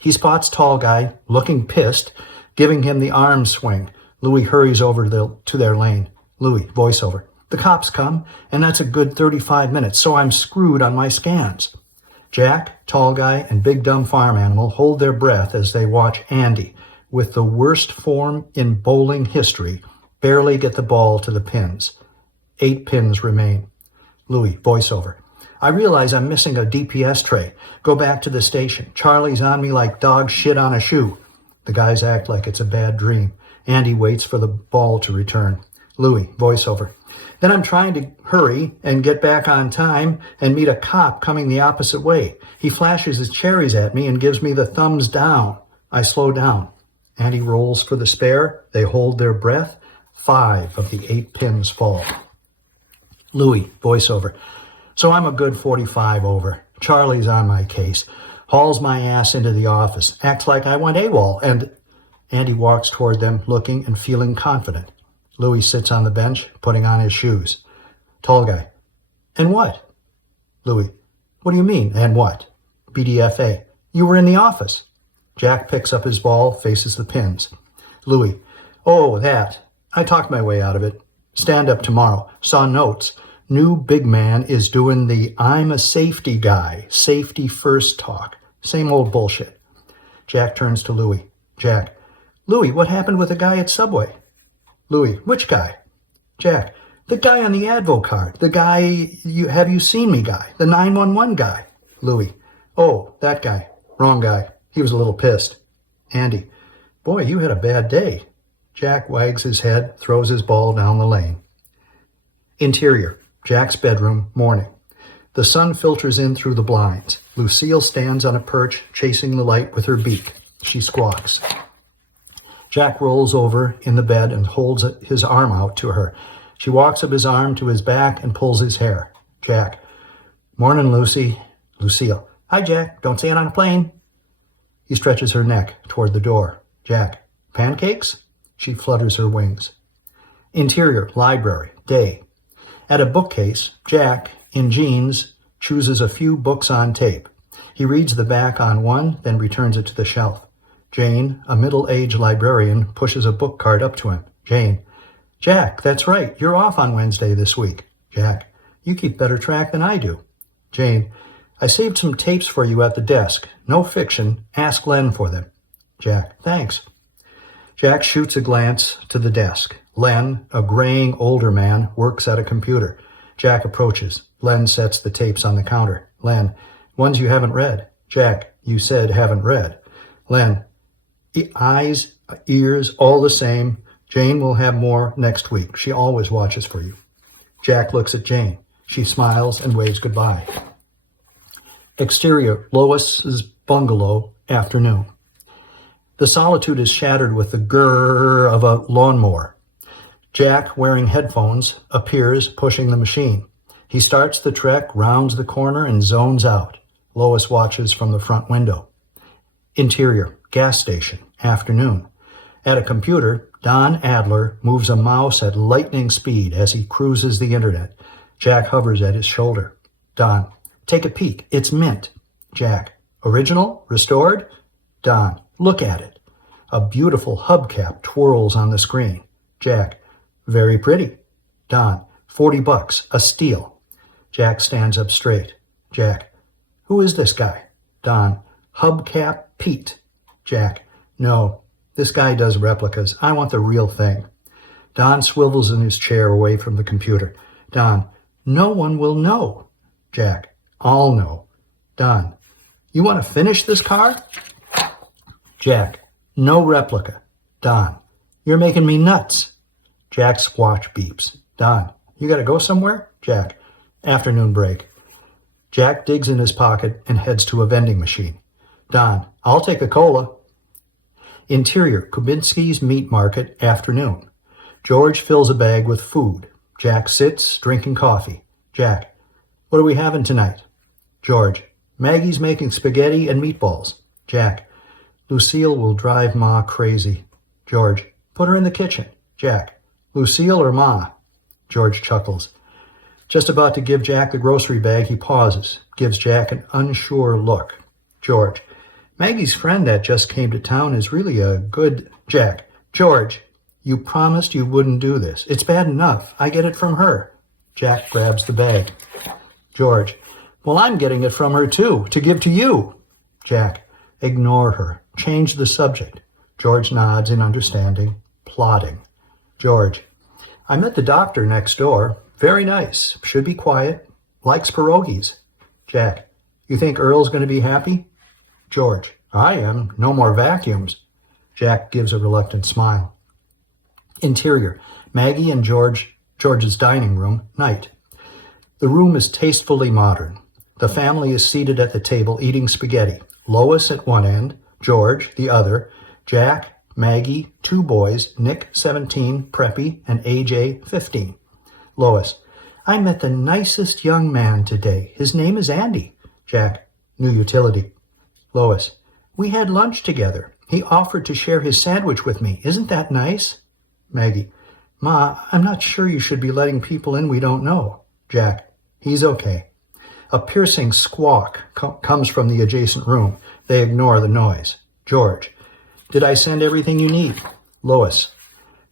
He spots tall guy, looking pissed, giving him the arm swing. Louis hurries over to their lane. Louis, voiceover. The cops come, and that's a good 35 minutes, so I'm screwed on my scans. Jack, tall guy, and big dumb farm animal hold their breath as they watch Andy, with the worst form in bowling history, barely get the ball to the pins. 8 pins remain. Louis, voiceover. I realize I'm missing a DPS tray. Go back to the station. Charlie's on me like dog shit on a shoe. The guys act like it's a bad dream. Andy waits for the ball to return. Louis, voiceover. Then I'm trying to hurry and get back on time and meet a cop coming the opposite way. He flashes his cherries at me and gives me the thumbs down. I slow down. Andy rolls for the spare. They hold their breath. 5 of the 8 pins fall. Louis, voiceover. So I'm a good 45 over. Charlie's on my case. Hauls my ass into the office. Acts like I went AWOL and... Andy walks toward them, looking and feeling confident. Louis sits on the bench, putting on his shoes. Tall guy. And what? Louis. What do you mean, and what? BDFA. You were in the office. Jack picks up his ball, faces the pins. Louis. Oh, that. I talked my way out of it. Stand up tomorrow. Saw notes. New big man is doing the I'm a safety guy, safety first talk. Same old bullshit. Jack turns to Louis. Jack. Louis, what happened with the guy at Subway? Louis. Which guy? Jack. The guy on the advo card. The guy, have you seen me guy. The 911 guy. Louis. Oh, that guy. Wrong guy. He was a little pissed. Andy. Boy, you had a bad day. Jack wags his head, throws his ball down the lane. Interior. Jack's bedroom, morning. The sun filters in through the blinds. Lucille stands on a perch, chasing the light with her beak. She squawks. Jack rolls over in the bed and holds his arm out to her. She walks up his arm to his back and pulls his hair. Jack. Morning, Lucy. Lucille. Hi, Jack. Don't say it on a plane. He stretches her neck toward the door. Jack. Pancakes? She flutters her wings. Interior, library, day. At a bookcase, Jack, in jeans, chooses a few books on tape. He reads the back on one, then returns it to the shelf. Jane, a middle-aged librarian, pushes a book cart up to him. Jane. Jack, that's right. You're off on Wednesday this week. Jack. You keep better track than I do. Jane. I saved some tapes for you at the desk. No fiction. Ask Len for them. Jack. Thanks. Jack shoots a glance to the desk. Len, a graying older man, works at a computer. Jack approaches. Len sets the tapes on the counter. Len. Ones you haven't read. Jack. You said haven't read. Len. Eyes, ears, all the same. Jane will have more next week. She always watches for you. Jack looks at Jane. She smiles and waves goodbye. Exterior, Lois's bungalow, afternoon. The solitude is shattered with the grrr of a lawnmower. Jack, wearing headphones, appears, pushing the machine. He starts the trek, rounds the corner, and zones out. Lois watches from the front window. Interior, gas station, afternoon. At a computer, Don Adler moves a mouse at lightning speed as he cruises the internet. Jack hovers at his shoulder. Don. Take a peek. It's mint. Jack. Original? Restored? Don. Look at it. A beautiful hubcap twirls on the screen. Jack. Very pretty. Don. $40. A steal. Jack stands up straight. Jack. Who is this guy? Don. Hubcap Pete. Jack. No. This guy does replicas. I want the real thing. Don swivels in his chair away from the computer. Don. No one will know. Jack. I'll know. Don. You want to finish this car? Jack. No replica. Don. You're making me nuts. Jack's watch beeps. Don. You got to go somewhere? Jack. Afternoon break. Jack digs in his pocket and heads to a vending machine. Don. I'll take a cola. Interior, Kubinski's Meat Market, afternoon. George fills a bag with food. Jack sits, drinking coffee. Jack. What are we having tonight? George. Maggie's making spaghetti and meatballs. Jack. Lucille will drive Ma crazy. George. Put her in the kitchen. Jack. Lucille or Ma? George chuckles. Just about to give Jack the grocery bag, he pauses, gives Jack an unsure look. George. Maggie's friend that just came to town is really a good... Jack. George. You promised you wouldn't do this. It's bad enough. I get it from her. Jack grabs the bag. George. Well, I'm getting it from her too, to give to you. Jack. Ignore her. Change the subject. George nods in understanding, plodding. George. I met the doctor next door. Very nice. Should be quiet. Likes pierogies. Jack. You think Earl's going to be happy? George. I am. No more vacuums. Jack gives a reluctant smile. Interior. Maggie and George's dining room, night. The room is tastefully modern. The family is seated at the table eating spaghetti. Lois at one end, George the other, Jack, Maggie, two boys, Nick, 17, Preppy, and AJ, 15. Lois. I met the nicest young man today. His name is Andy. Jack. New utility. Lois. We had lunch together. He offered to share his sandwich with me. Isn't that nice? Maggie. Ma, I'm not sure you should be letting people in we don't know. Jack, he's okay. A piercing squawk comes from the adjacent room. They ignore the noise. George, did I send everything you need? Lois,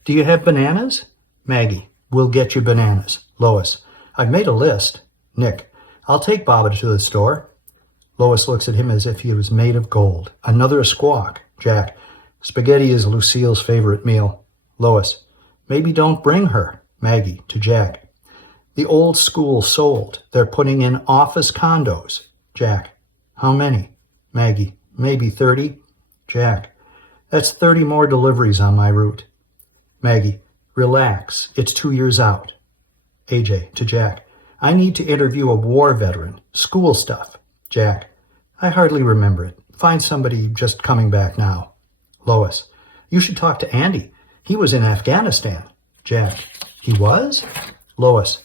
do you have bananas? Maggie, we'll get you bananas. Lois, I've made a list. Nick, I'll take Baba to the store. Lois looks at him as if he was made of gold. Another squawk. Jack, spaghetti is Lucille's favorite meal. Lois, maybe don't bring her. Maggie, to Jack. The old school sold. They're putting in office condos. Jack, how many? Maggie, maybe 30. Jack, that's 30 more deliveries on my route. Maggie, relax. It's 2 years out. AJ, to Jack, I need to interview a war veteran. School stuff. Jack, I hardly remember it. Find somebody just coming back now. Lois, you should talk to Andy. He was in Afghanistan. Jack, he was? Lois,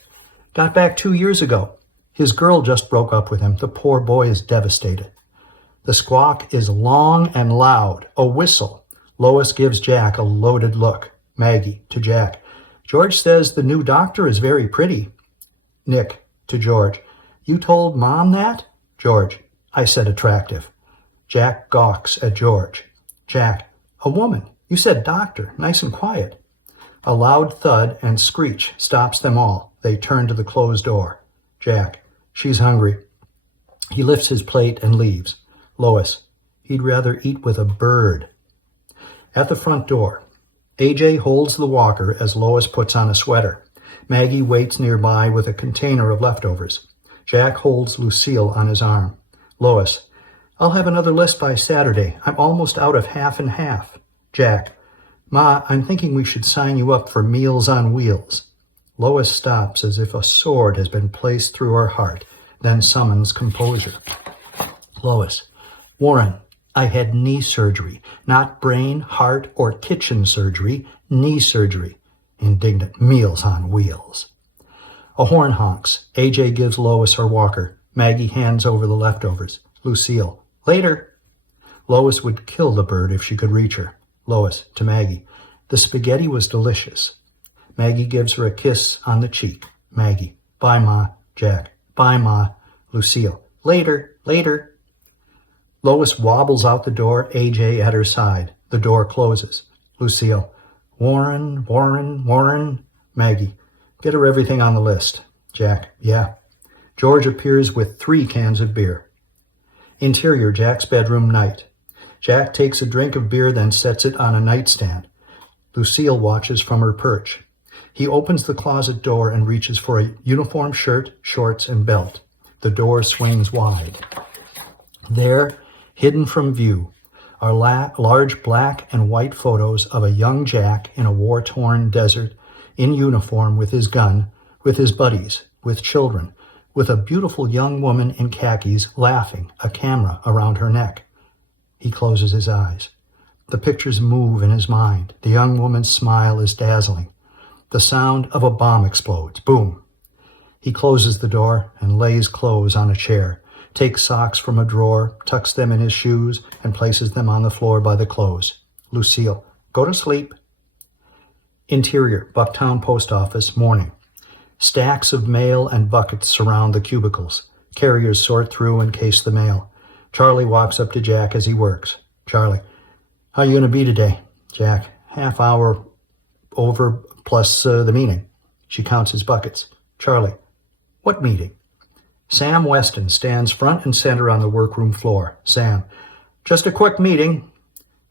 got back 2 years ago. His girl just broke up with him. The poor boy is devastated. The squawk is long and loud, a whistle. Lois gives Jack a loaded look. Maggie, to Jack, George says the new doctor is very pretty. Nick, to George, you told Mom that? George, I said attractive. Jack gawks at George. Jack, a woman. You said doctor, nice and quiet. A loud thud and screech stops them all. They turn to the closed door. Jack, she's hungry. He lifts his plate and leaves. Lois, he'd rather eat with a bird. At the front door, AJ holds the walker as Lois puts on a sweater. Maggie waits nearby with a container of leftovers. Jack holds Lucille on his arm. Lois, I'll have another list by Saturday. I'm almost out of half and half. Jack, Ma, I'm thinking we should sign you up for Meals on Wheels. Lois stops as if a sword has been placed through her heart, then summons composure. Lois, Warren, I had knee surgery, not brain, heart, or kitchen surgery, knee surgery. Indignant. Meals on Wheels. A horn honks. AJ gives Lois her walker. Maggie hands over the leftovers. Lucille, later. Lois would kill the bird if she could reach her. Lois, to Maggie, the spaghetti was delicious. Maggie gives her a kiss on the cheek. Maggie, bye, Ma. Jack, bye, Ma. Lucille, later, later. Lois wobbles out the door, AJ at her side. The door closes. Lucille, Warren, Warren, Warren. Maggie, get her everything on the list. Jack, yeah. George appears with 3 cans of beer. Interior, Jack's bedroom, night. Jack takes a drink of beer, then sets it on a nightstand. Lucille watches from her perch. He opens the closet door and reaches for a uniform shirt, shorts, and belt. The door swings wide. There, hidden from view, are large black and white photos of a young Jack in a war-torn desert, in uniform with his gun, with his buddies, with children, with a beautiful young woman in khakis laughing, a camera around her neck. He closes his eyes. The pictures move in his mind. The young woman's smile is dazzling. The sound of a bomb explodes. Boom. He closes the door and lays clothes on a chair, takes socks from a drawer, tucks them in his shoes, and places them on the floor by the clothes. Lucille, go to sleep. Interior, Bucktown Post Office, morning. Stacks of mail and buckets surround the cubicles. Carriers sort through and case the mail. Charlie walks up to Jack as he works. Charlie, how you going to be today? Jack, half hour over plus the meeting. She counts his buckets. Charlie, what meeting? Sam Weston stands front and center on the workroom floor. Sam, just a quick meeting.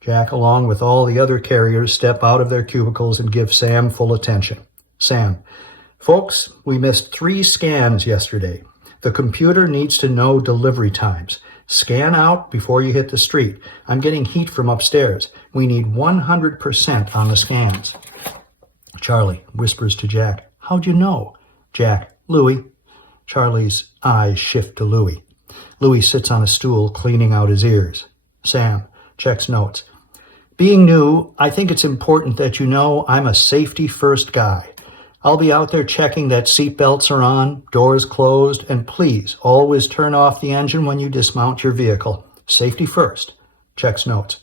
Jack, along with all the other carriers, step out of their cubicles and give Sam full attention. Sam, folks, we missed 3 scans yesterday. The computer needs to know delivery times. Scan out before you hit the street. I'm getting heat from upstairs. We need 100% on the scans. Charlie whispers to Jack, how'd you know? Jack, Louie. Charlie's eyes shift to Louie. Louie sits on a stool, cleaning out his ears. Sam checks notes. Being new, I think it's important that you know I'm a safety-first guy. I'll be out there checking that seat belts are on, doors closed, and please always turn off the engine when you dismount your vehicle. Safety first. Checks notes.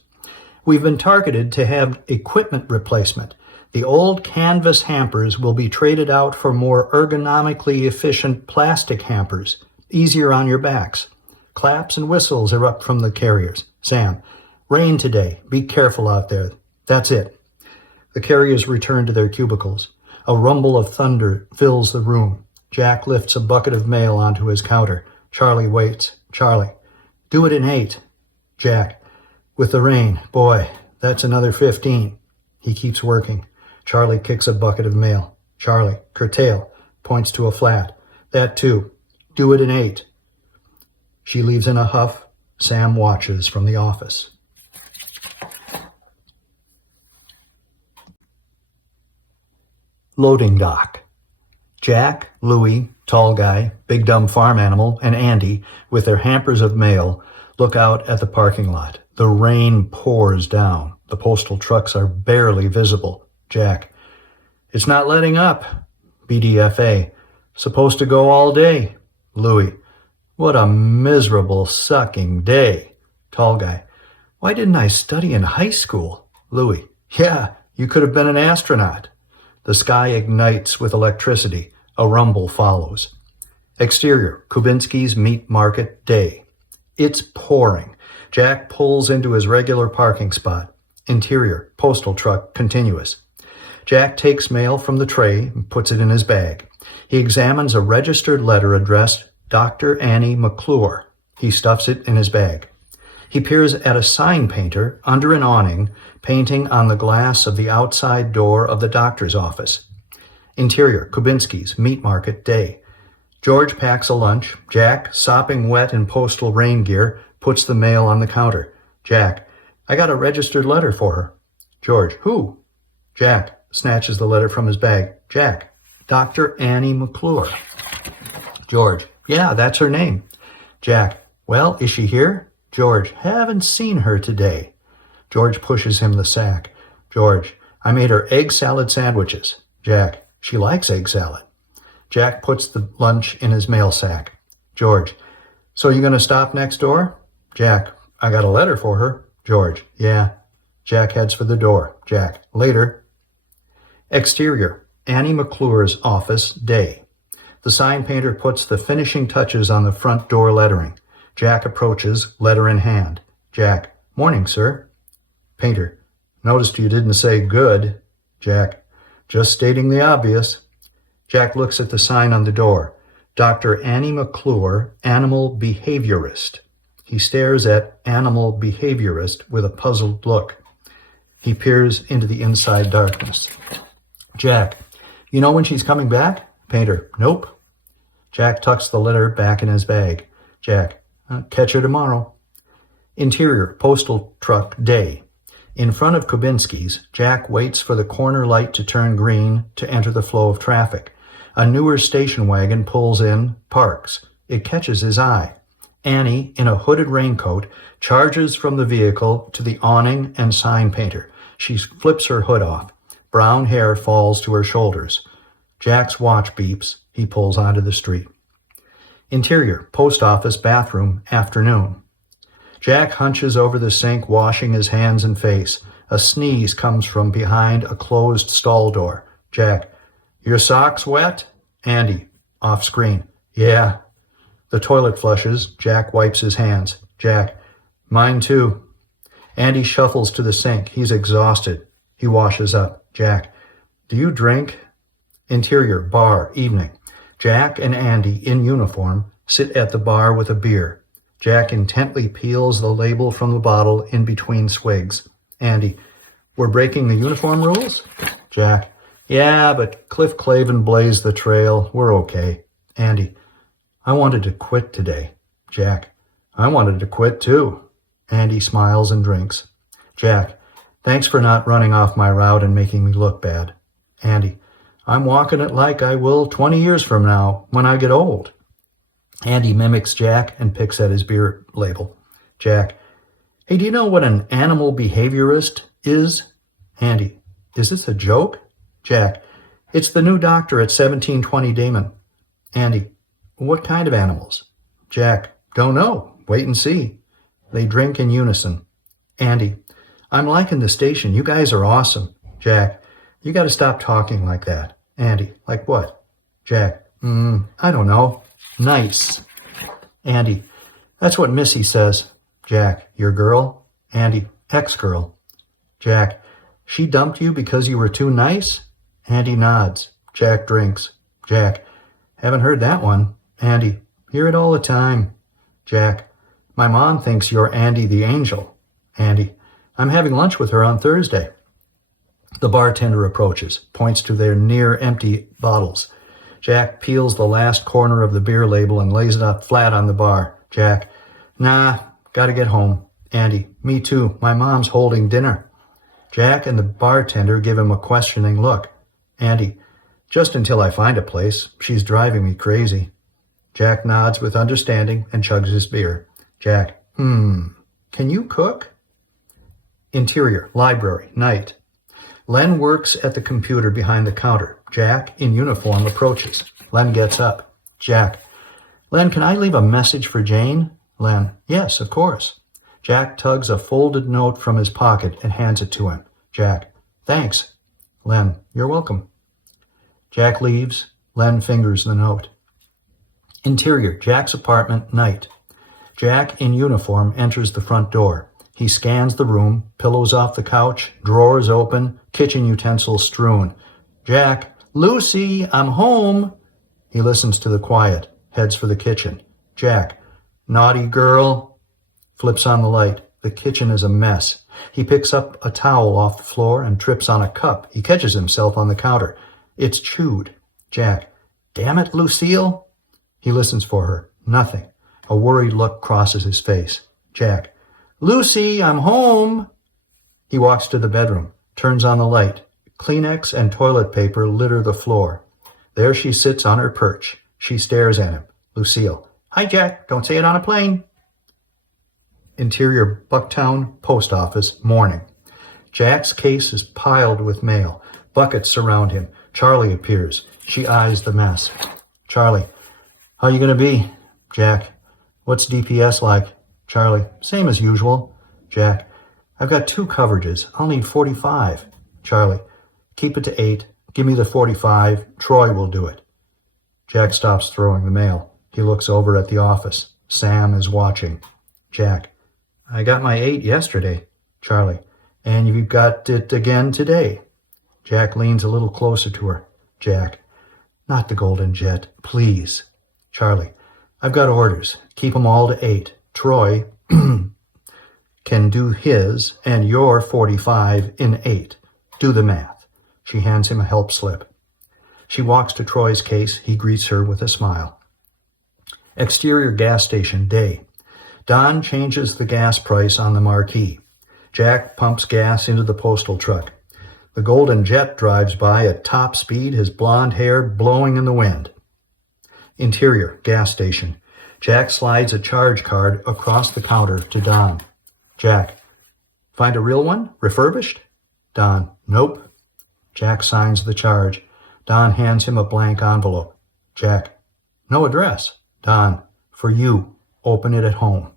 We've been targeted to have equipment replacement. The old canvas hampers will be traded out for more ergonomically efficient plastic hampers, easier on your backs. Claps and whistles erupt from the carriers. Sam, rain today. Be careful out there. That's it. The carriers return to their cubicles. A rumble of thunder fills the room. Jack lifts a bucket of mail onto his counter. Charlie waits. Charlie, do it in 8. Jack, with the rain, boy, that's another 15. He keeps working. Charlie kicks a bucket of mail. Charlie, curtail, points to a flat. That too. Do it in 8. She leaves in a huff. Sam watches from the office. Loading dock. Jack, Louie, tall guy, big dumb farm animal, and Andy, with their hampers of mail, look out at the parking lot. The rain pours down. The postal trucks are barely visible. Jack, it's not letting up. BDFA, supposed to go all day. Louie, what a miserable, sucking day. Tall guy, why didn't I study in high school? Louie, yeah, you could have been an astronaut. The sky ignites with electricity. A rumble follows. Exterior, Kubinski's Meat Market Day. It's pouring. Jack pulls into his regular parking spot. Interior, postal truck, continuous. Jack takes mail from the tray and puts it in his bag. He examines a registered letter addressed Dr. Annie McClure. He stuffs it in his bag. He peers at a sign painter under an awning, painting on the glass of the outside door of the doctor's office. Interior, Kubinski's Meat Market Day. George packs a lunch. Jack, sopping wet in postal rain gear, puts the mail on the counter. Jack, I got a registered letter for her. George, who? Jack snatches the letter from his bag. Jack, Dr. Annie McClure. George, yeah, that's her name. Jack, well, is she here? George, haven't seen her today. George pushes him the sack. George, I made her egg salad sandwiches. Jack, she likes egg salad. Jack puts the lunch in his mail sack. George, so you going to stop next door? Jack, I got a letter for her. George, yeah. Jack heads for the door. Jack, later. Exterior, Annie McClure's office, day. The sign painter puts the finishing touches on the front door lettering. Jack approaches, letter in hand. Jack, morning, sir. Painter, noticed you didn't say good. Jack, just stating the obvious. Jack looks at the sign on the door. Dr. Annie McClure, animal behaviorist. He stares at animal behaviorist with a puzzled look. He peers into the inside darkness. Jack, you know when she's coming back? Painter, nope. Jack tucks the letter back in his bag. Jack, catch her tomorrow. Interior, postal truck, day. In front of Kubinski's, Jack waits for the corner light to turn green to enter the flow of traffic. A newer station wagon pulls in, parks. It catches his eye. Annie, in a hooded raincoat, charges from the vehicle to the awning and sign painter. She flips her hood off. Brown hair falls to her shoulders. Jack's watch beeps. He pulls onto the street. Interior, post office, bathroom, afternoon. Jack hunches over the sink, washing his hands and face. A sneeze comes from behind a closed stall door. Jack, your socks wet? Andy, off screen. Yeah. The toilet flushes. Jack wipes his hands. Jack, mine too. Andy shuffles to the sink. He's exhausted. He washes up. Jack, do you drink? Interior, bar, evening. Jack and Andy, in uniform, sit at the bar with a beer. Jack intently peels the label from the bottle in between swigs. Andy, we're breaking the uniform rules? Jack, yeah, but Cliff Clavin blazed the trail. We're okay. Andy, I wanted to quit today. Jack, I wanted to quit too. Andy smiles and drinks. Jack, thanks for not running off my route and making me look bad. Andy, I'm walking it like I will 20 years from now when I get old. Andy mimics Jack and picks at his beer label. Jack, hey, do you know what an animal behaviorist is? Andy, is this a joke? Jack, it's the new doctor at 1720 Damon. Andy, what kind of animals? Jack, don't know. Wait and see. They drink in unison. Andy, I'm liking the station. You guys are awesome. Jack, You got to stop talking like that. Andy, like what? Jack, I don't know. Nice. Andy, that's what Missy says. Jack, your girl? Andy, ex-girl. Jack, she dumped you because you were too nice? Andy nods. Jack drinks. Jack, haven't heard that one. Andy, hear it all the time. Jack, my mom thinks you're Andy the Angel. Andy, I'm having lunch with her on Thursday. The bartender approaches, points to their near-empty bottles. Jack peels the last corner of the beer label and lays it up flat on the bar. Jack, nah, gotta get home. Andy, me too. My mom's holding dinner. Jack and the bartender give him a questioning look. Andy, just until I find a place. She's driving me crazy. Jack nods with understanding and chugs his beer. Jack, can you cook? Interior, library, night. Len works at the computer behind the counter. Jack, in uniform, approaches. Len gets up. Jack, Len, can I leave a message for Jane? Len, yes, of course. Jack tugs a folded note from his pocket and hands it to him. Jack, thanks. Len, you're welcome. Jack leaves. Len fingers the note. Interior, Jack's apartment, night. Jack, in uniform, enters the front door. He scans the room, pillows off the couch, drawers open, kitchen utensils strewn. Jack, Lucy, I'm home. He listens to the quiet, heads for the kitchen. Jack, naughty girl. Flips on the light. The kitchen is a mess. He picks up a towel off the floor and trips on a cup. He catches himself on the counter. It's chewed. Jack, damn it, Lucille. He listens for her. Nothing. A worried look crosses his face. Jack, Lucy, I'm home. He walks to the bedroom, turns on the light. Kleenex and toilet paper litter the floor. There she sits on her perch. She stares at him. Lucille, hi, Jack. Don't say it on a plane. Interior, Bucktown Post Office, morning. Jack's case is piled with mail. Buckets surround him. Charlie appears. She eyes the mess. Charlie, how you going to be? Jack, what's DPS like? Charlie, same as usual. Jack, I've got 2 coverages. I'll need 45. Charlie, keep it to 8. Give me the 45. Troy will do it. Jack stops throwing the mail. He looks over at the office. Sam is watching. Jack, I got my 8 yesterday. Charlie, and you've got it again today. Jack leans a little closer to her. Jack, not the Golden Jet, please. Charlie, I've got orders. Keep 'em all to 8. Troy can do his and your 45 in 8. Do the math. She hands him a help slip. She walks to Troy's case. He greets her with a smile. Exterior gas station, day. Don changes the gas price on the marquee. Jack pumps gas into the postal truck. The Golden Jet drives by at top speed, his blonde hair blowing in the wind. Interior, gas station. Jack slides a charge card across the counter to Don. Jack, find a real one? Refurbished? Don, nope. Jack signs the charge. Don hands him a blank envelope. Jack, no address. Don, for you. Open it at home.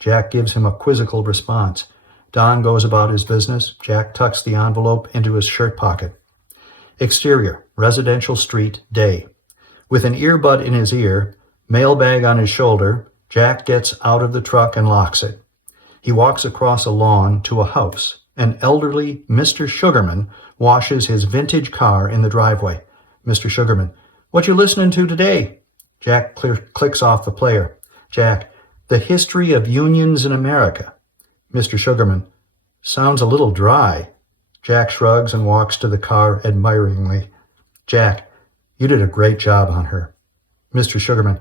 Jack gives him a quizzical response. Don goes about his business. Jack tucks the envelope into his shirt pocket. Exterior, residential street, day. With an earbud in his ear, mailbag on his shoulder, Jack gets out of the truck and locks it. He walks across a lawn to a house. An elderly Mr. Sugarman washes his vintage car in the driveway. Mr. Sugarman, what you listening to today? Jack clicks off the player. Jack, the history of unions in America. Mr. Sugarman, sounds a little dry. Jack shrugs and walks to the car admiringly. Jack, you did a great job on her. Mr. Sugarman,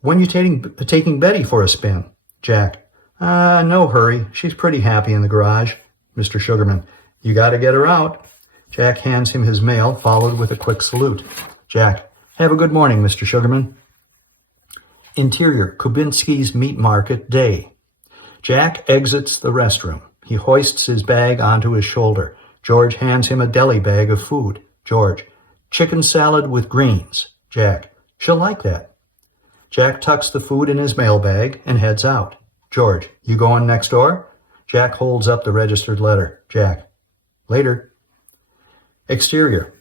when you taking Betty for a spin? Jack, no hurry. She's pretty happy in the garage. Mr. Sugarman, you got to get her out. Jack hands him his mail, followed with a quick salute. Jack, have a good morning, Mr. Sugarman. Interior, Kubinski's Meat Market, day. Jack exits the restroom. He hoists his bag onto his shoulder. George hands him a deli bag of food. George, chicken salad with greens. Jack, she'll like that. Jack tucks the food in his mailbag and heads out. George, you going next door? Jack holds up the registered letter. Jack, later. Exterior.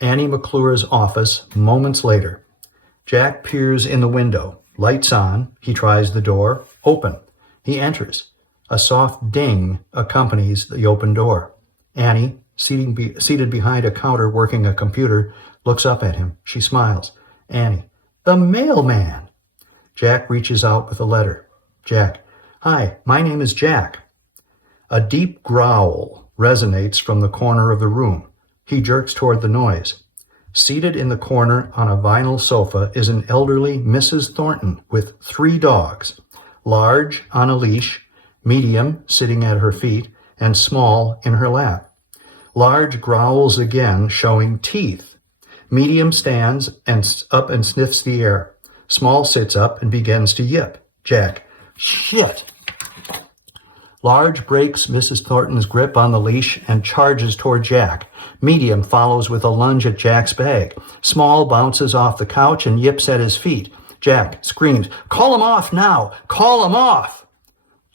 Annie McClure's office, moments later. Jack peers in the window. Lights on. He tries the door. Open. He enters. A soft ding accompanies the open door. Annie, seated behind a counter working a computer, looks up at him. She smiles. Annie. The mailman. Jack reaches out with a letter. Jack. Hi, my name is Jack. A deep growl resonates from the corner of the room. He jerks toward the noise. Seated in the corner on a vinyl sofa is an elderly Mrs. Thornton with 3 dogs, large on a leash, medium sitting at her feet, and small in her lap. Large growls again, showing teeth. Medium stands up and sniffs the air. Small sits up and begins to yip. Jack. Shit. Large breaks Mrs. Thornton's grip on the leash and charges toward Jack. Medium follows with a lunge at Jack's bag. Small bounces off the couch and yips at his feet. Jack screams, Call him off now! Call him off!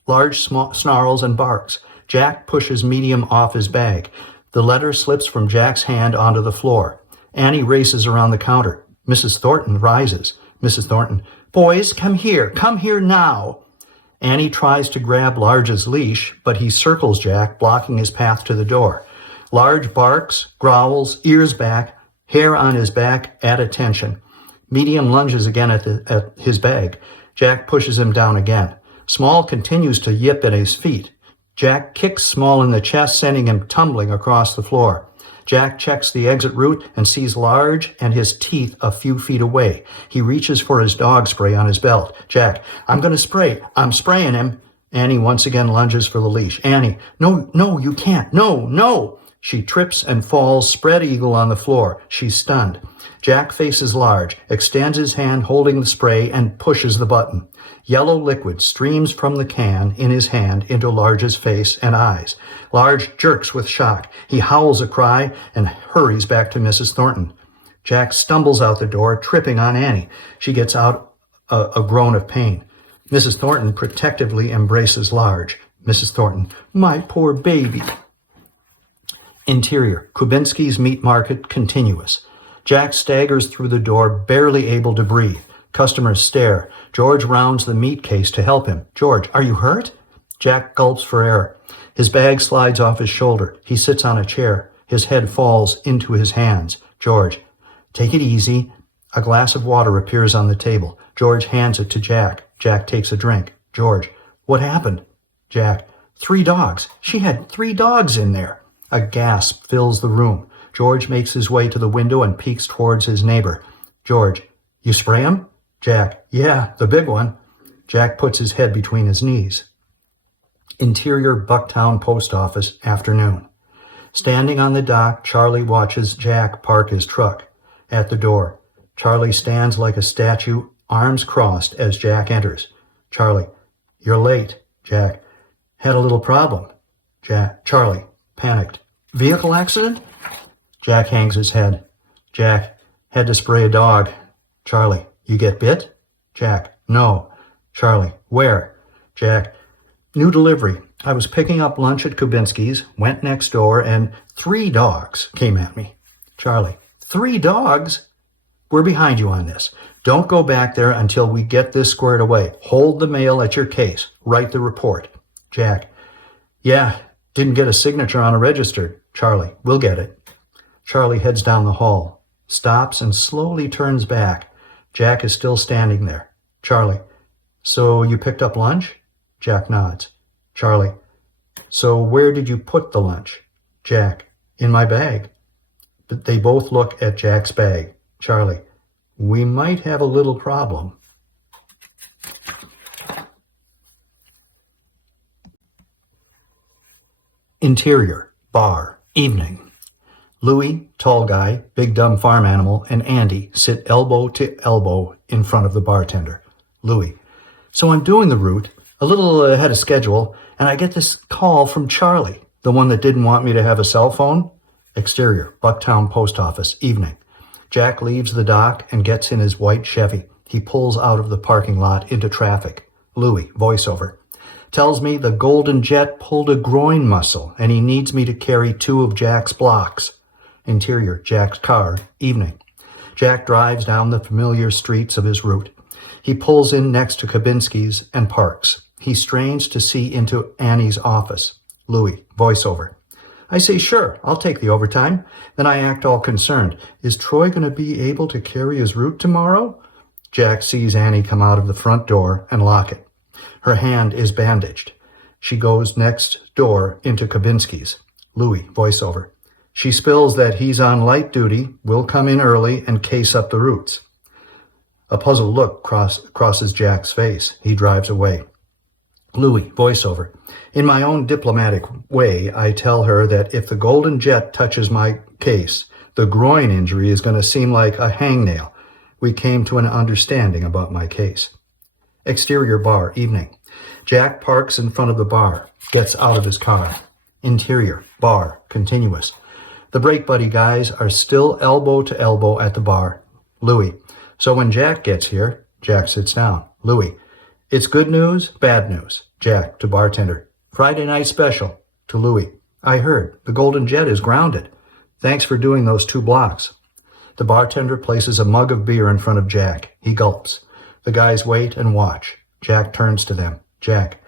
Large snarls and barks. Jack pushes Medium off his bag. The letter slips from Jack's hand onto the floor. Annie races around the counter. Mrs. Thornton rises. Mrs. Thornton, Boys, come here now! Annie tries to grab Large's leash, but he circles Jack, blocking his path to the door. Large barks, growls, ears back, hair on his back at attention. Medium lunges again at his bag. Jack pushes him down again. Small continues to yip at his feet. Jack kicks Small in the chest, sending him tumbling across the floor. Jack checks the exit route and sees Large and his teeth a few feet away. He reaches for his dog spray on his belt. Jack, I'm going to spray. I'm spraying him. Annie once again lunges for the leash. Annie, no, you can't. No. She trips and falls spread eagle on the floor. She's stunned. Jack faces Large, extends his hand holding the spray, and pushes the button. Yellow liquid streams from the can in his hand into Large's face and eyes. Large jerks with shock. He howls a cry and hurries back to Mrs. Thornton. Jack stumbles out the door, tripping on Annie. She gets out a groan of pain. Mrs. Thornton protectively embraces Large. Mrs. Thornton, my poor baby. Interior, Kubinski's Meat Market, continuous. Jack staggers through the door, barely able to breathe. Customers stare. George rounds the meat case to help him. George, are you hurt? Jack gulps for air. His bag slides off his shoulder. He sits on a chair. His head falls into his hands. George, take it easy. A glass of water appears on the table. George hands it to Jack. Jack takes a drink. George, what happened? Jack, 3 dogs. She had 3 dogs in there. A gasp fills the room. George makes his way to the window and peeks towards his neighbor. George, you spray him? Jack, yeah, the big one. Jack puts his head between his knees. Interior Bucktown Post Office, afternoon. Standing on the dock, Charlie watches Jack park his truck. At the door, Charlie stands like a statue, arms crossed as Jack enters. Charlie, you're late. Jack, had a little problem. Jack, Charlie, panicked. Vehicle accident? Jack hangs his head. Jack, had to spray a dog. Charlie, you get bit? Jack, no. Charlie, where? Jack, new delivery. I was picking up lunch at Kubinski's, went next door, and 3 dogs came at me. Charlie, 3 dogs? We're behind you on this. Don't go back there until we get this squared away. Hold the mail at your case. Write the report. Jack, yeah, didn't get a signature on a register. Charlie, we'll get it. Charlie heads down the hall, stops and slowly turns back. Jack is still standing there. Charlie, so you picked up lunch? Jack nods. Charlie, so where did you put the lunch? Jack, in my bag. But they both look at Jack's bag. Charlie, we might have a little problem. Interior, bar, evening. Louis, tall guy, big dumb farm animal, and Andy sit elbow to elbow in front of the bartender. Louis, so I'm doing the route, a little ahead of schedule, and I get this call from Charlie, the one that didn't want me to have a cell phone. Exterior, Bucktown Post Office, evening. Jack leaves the dock and gets in his white Chevy. He pulls out of the parking lot into traffic. Louis, voiceover, tells me the Golden Jet pulled a groin muscle and he needs me to carry 2 of Jack's blocks. Interior, Jack's car, evening. Jack drives down the familiar streets of his route. He pulls in next to Kabinski's and parks. He strains to see into Annie's office. Louis, voiceover. I say, sure, I'll take the overtime. Then I act all concerned. Is Troy going to be able to carry his route tomorrow? Jack sees Annie come out of the front door and lock it. Her hand is bandaged. She goes next door into Kabinski's. Louis, voiceover. She spills that he's on light duty, will come in early and case up the routes. A puzzled look crosses Jack's face. He drives away. Louis, voiceover. In my own diplomatic way, I tell her that if the Golden Jet touches my case, the groin injury is going to seem like a hangnail. We came to an understanding about my case. Exterior bar, evening. Jack parks in front of the bar, gets out of his car. Interior, bar, continuous. The Break Buddy guys are still elbow to elbow at the bar. Louis. So when Jack gets here, Jack sits down. Louis. It's good news, bad news. Jack to bartender. Friday night special. To Louis. I heard. The Golden Jet is grounded. Thanks for doing those 2 blocks. The bartender places a mug of beer in front of Jack. He gulps. The guys wait and watch. Jack turns to them. Jack.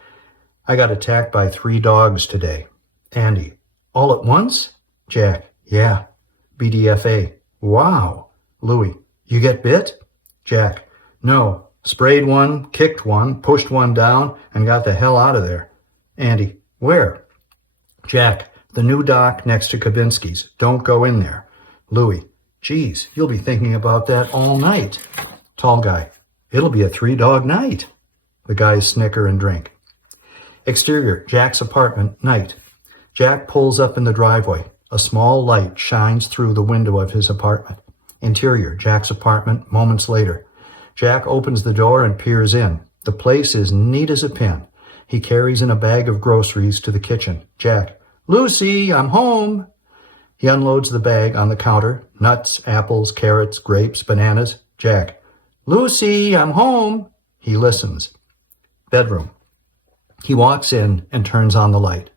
I got attacked by 3 dogs today. Andy. All at once? Jack. Yeah. BDFA. Wow. Louis. You get bit? Jack. No. Sprayed one, kicked one, pushed one down, and got the hell out of there. Andy. Where? Jack. The new dock next to Kabinski's. Don't go in there. Louis. Geez, you'll be thinking about that all night. Tall guy. It'll be a 3-dog night. The guys snicker and drink. Exterior, Jack's apartment, night. Jack pulls up in the driveway. A small light shines through the window of his apartment. Interior, Jack's apartment, moments later. Jack opens the door and peers in. The place is neat as a pin. He carries in a bag of groceries to the kitchen. Jack. Lucy, I'm home. He unloads the bag on the counter. Nuts, apples, carrots, grapes, bananas. Jack. Lucy, I'm home. He listens. Bedroom. He walks in and turns on the light.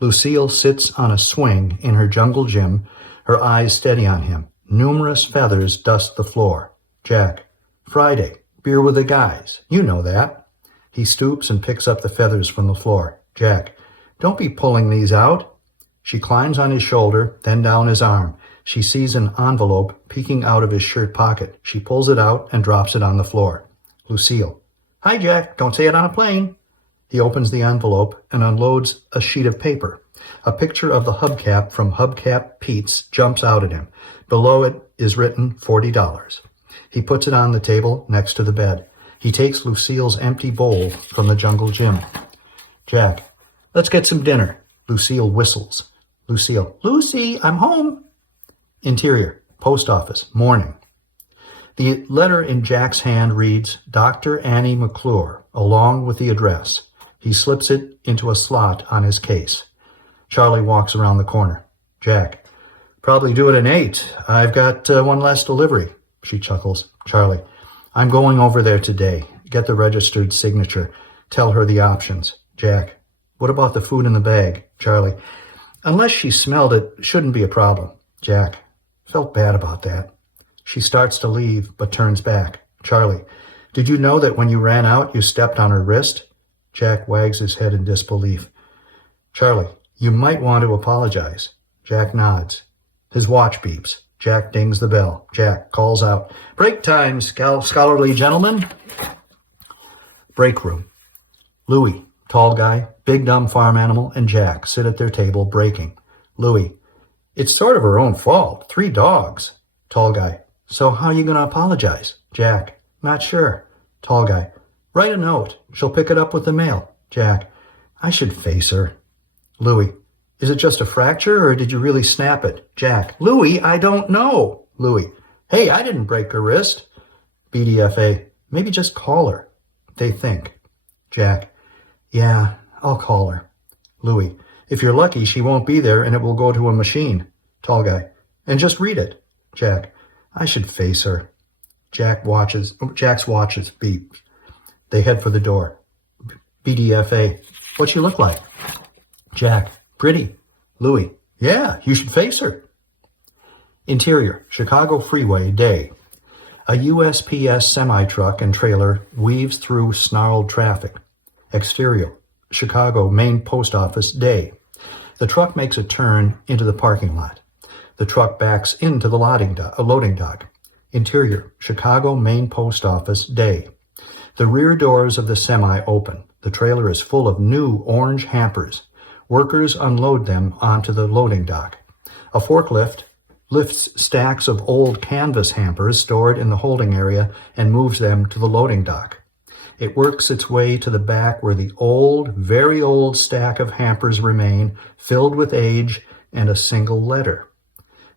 Lucille sits on a swing in her jungle gym, her eyes steady on him. Numerous feathers dust the floor. Jack. Friday. Beer with the guys. You know that. He stoops and picks up the feathers from the floor. Jack. Don't be pulling these out. She climbs on his shoulder, then down his arm. She sees an envelope peeking out of his shirt pocket. She pulls it out and drops it on the floor. Lucille. Hi, Jack. Don't say it on a plane. He opens the envelope and unloads a sheet of paper. A picture of the hubcap from Hubcap Pete's jumps out at him. Below it is written $40. He puts it on the table next to the bed. He takes Lucille's empty bowl from the jungle gym. Jack. Let's get some dinner. Lucille whistles. Lucille. Lucy, I'm home. Interior. Post office. Morning. The letter in Jack's hand reads, Dr. Annie McClure, along with the address. He slips it into a slot on his case. Charlie walks around the corner. Jack. Probably do it in 8. I've got one last delivery. She chuckles. Charlie. I'm going over there today. Get the registered signature. Tell her the options. Jack. What about the food in the bag? Charlie. Unless she smelled it, shouldn't be a problem. Jack. Felt bad about that. She starts to leave, but turns back. Charlie. Did you know that when you ran out, you stepped on her wrist? Jack wags his head in disbelief. Charlie. You might want to apologize. Jack nods. His watch beeps. Jack dings the bell. Jack calls out, Break time, scholarly gentlemen. Break room. Louis, tall guy, big dumb farm animal, and Jack sit at their table breaking. Louis. It's sort of her own fault. 3 dogs. Tall guy. So how are you going to apologize? Jack. Not sure. Tall guy. Write a note. She'll pick it up with the mail. Jack. I should face her. Louis. Is it just a fracture, or did you really snap it? Jack. Louis, I don't know. Louis. Hey, I didn't break her wrist. BDFA. Maybe just call her. They think. Jack. Yeah, I'll call her. Louis. If you're lucky, she won't be there and it will go to a machine. Tall guy. And just read it. Jack. I should face her. Jack's watches beep. They head for the door. BDFA. What's she look like? Jack. Pretty. Louis. Yeah, you should face her. Interior, Chicago freeway, day. A USPS semi-truck and trailer weaves through snarled traffic. Exterior, Chicago main post office, day. The truck makes a turn into the parking lot. The truck backs into the loading dock. Interior, Chicago main post office, day. The rear doors of the semi open. The trailer is full of new orange hampers. Workers unload them onto the loading dock. A forklift lifts stacks of old canvas hampers stored in the holding area and moves them to the loading dock. It works its way to the back where the old, very old stack of hampers remain, filled with age and a single letter.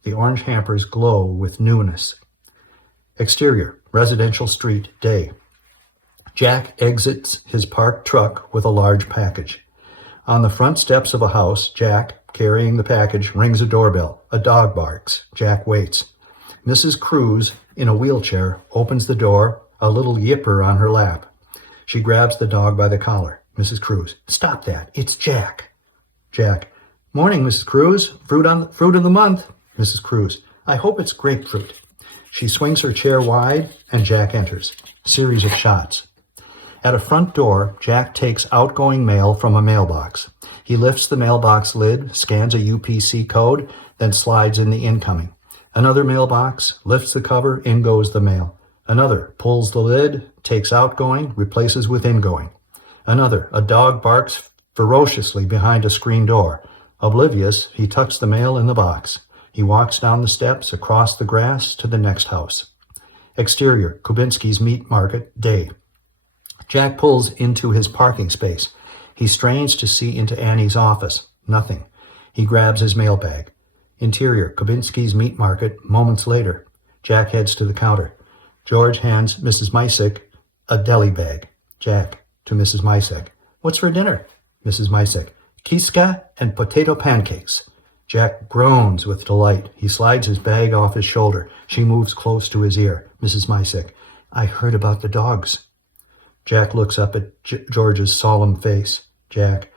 The orange hampers glow with newness. Exterior, residential street, day. Jack exits his parked truck with a large package. On the front steps of a house, Jack, carrying the package, rings a doorbell. A dog barks. Jack waits. Mrs. Cruz, in a wheelchair, opens the door, a little yipper on her lap. She grabs the dog by the collar. Mrs. Cruz, stop that. It's Jack. Jack, morning, Mrs. Cruz. Fruit of the month. Mrs. Cruz, I hope it's grapefruit. She swings her chair wide, and Jack enters. Series of shots. At a front door, Jack takes outgoing mail from a mailbox. He lifts the mailbox lid, scans a UPC code, then slides in the incoming. Another mailbox, lifts the cover, in goes the mail. Another, pulls the lid, takes outgoing, replaces with ingoing. Another, a dog barks ferociously behind a screen door. Oblivious, he tucks the mail in the box. He walks down the steps, across the grass, to the next house. Exterior, Kubinski's Meat Market, day. Jack pulls into his parking space. He strains to see into Annie's office. Nothing. He grabs his mail bag. Interior, Kubinski's Meat Market, moments later. Jack heads to the counter. George hands Mrs. Mysick a deli bag. Jack, to Mrs. Mysick. What's for dinner? Mrs. Mysick. Kiska and potato pancakes. Jack groans with delight. He slides his bag off his shoulder. She moves close to his ear. Mrs. Mysick. I heard about the dogs. Jack looks up at George's solemn face. Jack.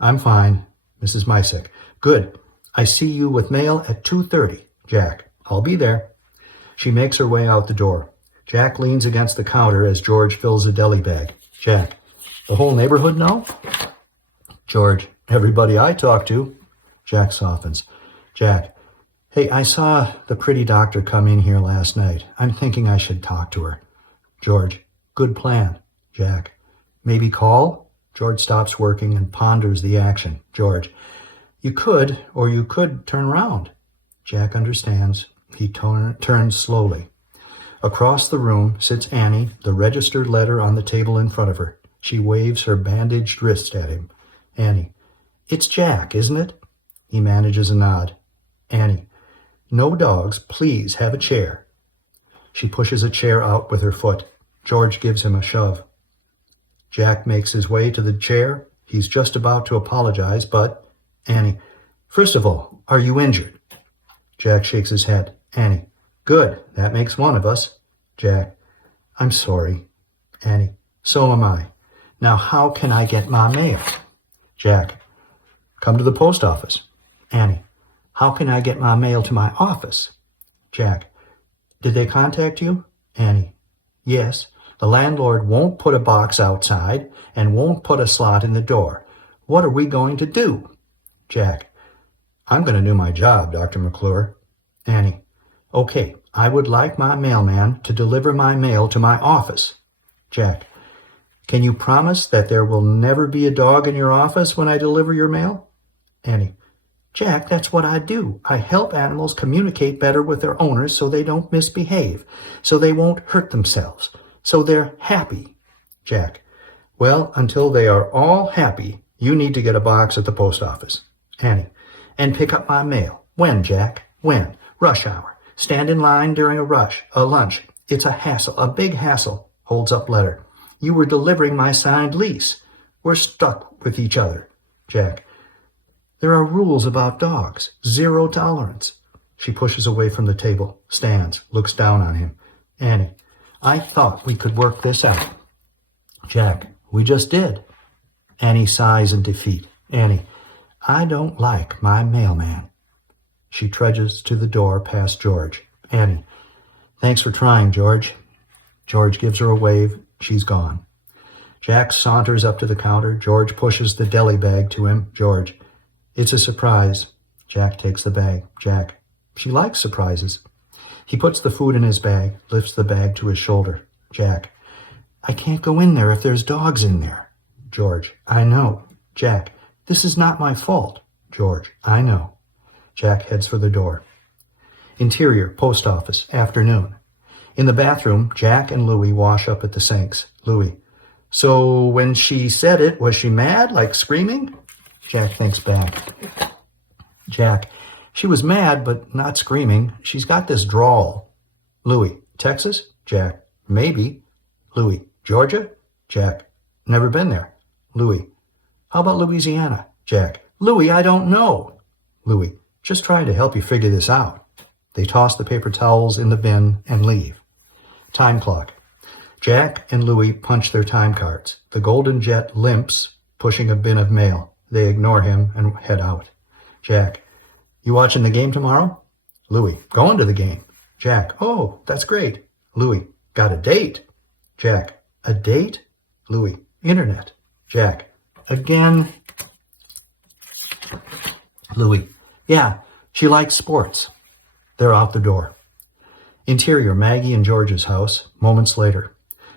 I'm fine. Mrs. Mysick. Good. I see you with mail at 2:30. Jack. I'll be there. She makes her way out the door. Jack leans against the counter as George fills a deli bag. Jack. The whole neighborhood know? George. Everybody I talk to. Jack softens. Jack. Hey, I saw the pretty doctor come in here last night. I'm thinking I should talk to her. George. Good plan. Jack. Maybe call? George stops working and ponders the action. George. You could, or you could turn around. Jack understands. He turns slowly. Across the room sits Annie, the registered letter on the table in front of her. She waves her bandaged wrist at him. Annie. It's Jack, isn't it? He manages a nod. Annie. No dogs, please have a chair. She pushes a chair out with her foot. George gives him a shove. Jack makes his way to the chair. He's just about to apologize, but... Annie. First of all, are you injured? Jack shakes his head. Annie. Good, that makes one of us. Jack. I'm sorry. Annie. So am I. Now how can I get my mail? Jack. Come to the post office. Annie. How can I get my mail to my office? Jack. Did they contact you? Annie. Yes. The landlord won't put a box outside and won't put a slot in the door. What are we going to do? Jack. I'm going to do my job, Dr. McClure. Annie. Okay, I would like my mailman to deliver my mail to my office. Jack. Can you promise that there will never be a dog in your office when I deliver your mail? Annie. Jack, that's what I do. I help animals communicate better with their owners so they don't misbehave, so they won't hurt themselves, so they're happy. Jack. Well, until they are all happy, you need to get a box at the post office. Annie. And pick up my mail. When, Jack? When? Rush hour. Stand in line during a lunch. It's a hassle, a big hassle. Holds up letter. You were delivering my signed lease. We're stuck with each other. Jack. There are rules about dogs. 0 tolerance. She pushes away from the table, stands, looks down on him. Annie. I thought we could work this out. Jack. We just did. Annie sighs in defeat. Annie. I don't like my mailman. She trudges to the door past George. Annie. Thanks for trying, George. George gives her a wave. She's gone. Jack saunters up to the counter. George pushes the deli bag to him. George. It's a surprise. Jack takes the bag. Jack. She likes surprises. He puts the food in his bag, lifts the bag to his shoulder. Jack. I can't go in there if there's dogs in there. George. I know. Jack. This is not my fault. George. I know. Jack heads for the door. Interior, post office, afternoon. In the bathroom, Jack and Louie wash up at the sinks. Louie. So when she said it, was she mad, like screaming? Jack thinks back. Jack. She was mad, but not screaming. She's got this drawl. Louie. Texas? Jack. Maybe. Louie. Georgia? Jack. Never been there. Louie. How about Louisiana? Jack. Louie, I don't know. Louie. Just trying to help you figure this out. They toss the paper towels in the bin and leave. Time clock. Jack and Louie punch their time cards. The Golden Jet limps, pushing a bin of mail. They ignore him and head out. Jack. You watching the game tomorrow? Louie. Going to the game. Jack. Oh, that's great. Louie. Got a date. Jack. A date? Louie. Internet. Jack. Again. Louie. Yeah, she likes sports. They're out the door. Interior, Maggie and George's house. Moments later.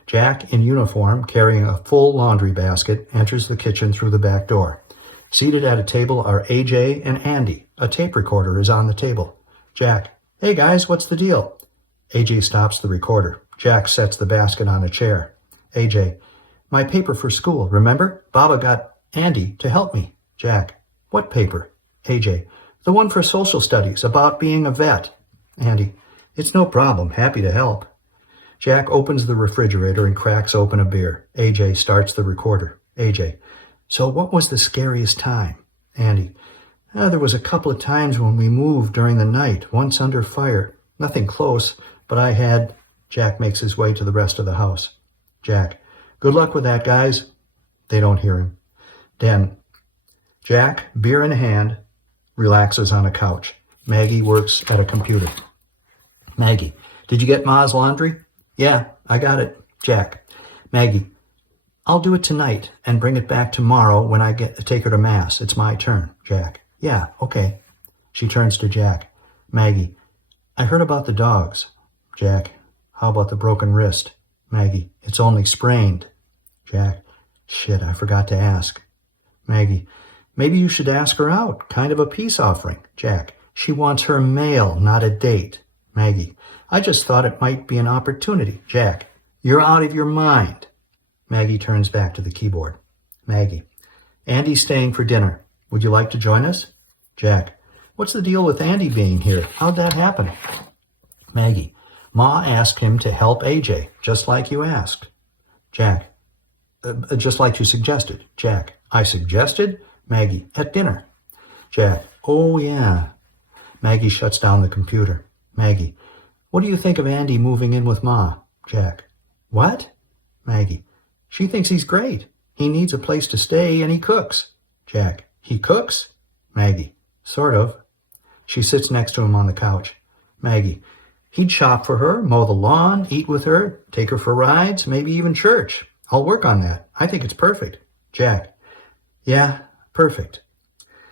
Jack, in uniform, carrying a full laundry basket, enters the kitchen through the back door. Seated at a table are AJ and Andy. A tape recorder is on the table. Jack. Hey guys, what's the deal? AJ stops the recorder. Jack sets the basket on a chair. AJ. My paper for school, remember? Baba got Andy to help me. Jack. What paper? AJ. The one for social studies, about being a vet. Andy. It's no problem. Happy to help. Jack opens the refrigerator and cracks open a beer. AJ starts the recorder. AJ. So what was the scariest time? Andy. There was a couple of times when we moved during the night, once under fire. Nothing close, but I had... Jack makes his way to the rest of the house. Jack. Good luck with that, guys. They don't hear him. Den. Jack, beer in hand, relaxes on a couch. Maggie works at a computer. Maggie. Did you get Ma's laundry? Yeah, I got it. Jack. Maggie. I'll do it tonight and bring it back tomorrow when I take her to Mass. It's my turn. Jack. Yeah, okay. She turns to Jack. Maggie. I heard about the dogs. Jack. How about the broken wrist? Maggie. It's only sprained. Jack. Shit, I forgot to ask. Maggie. Maybe you should ask her out. Kind of a peace offering. Jack. She wants her mail, not a date. Maggie. I just thought it might be an opportunity. Jack. You're out of your mind. Maggie turns back to the keyboard. Maggie. Andy's staying for dinner. Would you like to join us? Jack. What's the deal with Andy being here? How'd that happen? Maggie. Ma asked him to help AJ, just like you asked. Jack. Just like you suggested. Jack. I suggested? Maggie. At dinner. Jack. Oh, yeah. Maggie shuts down the computer. Maggie. What do you think of Andy moving in with Ma? Jack. What? Maggie. She thinks he's great. He needs a place to stay and he cooks. Jack. He cooks? Maggie. Sort of. She sits next to him on the couch. Maggie. He'd shop for her, mow the lawn, eat with her, take her for rides, maybe even church. I'll work on that. I think it's perfect. Jack. Yeah, perfect.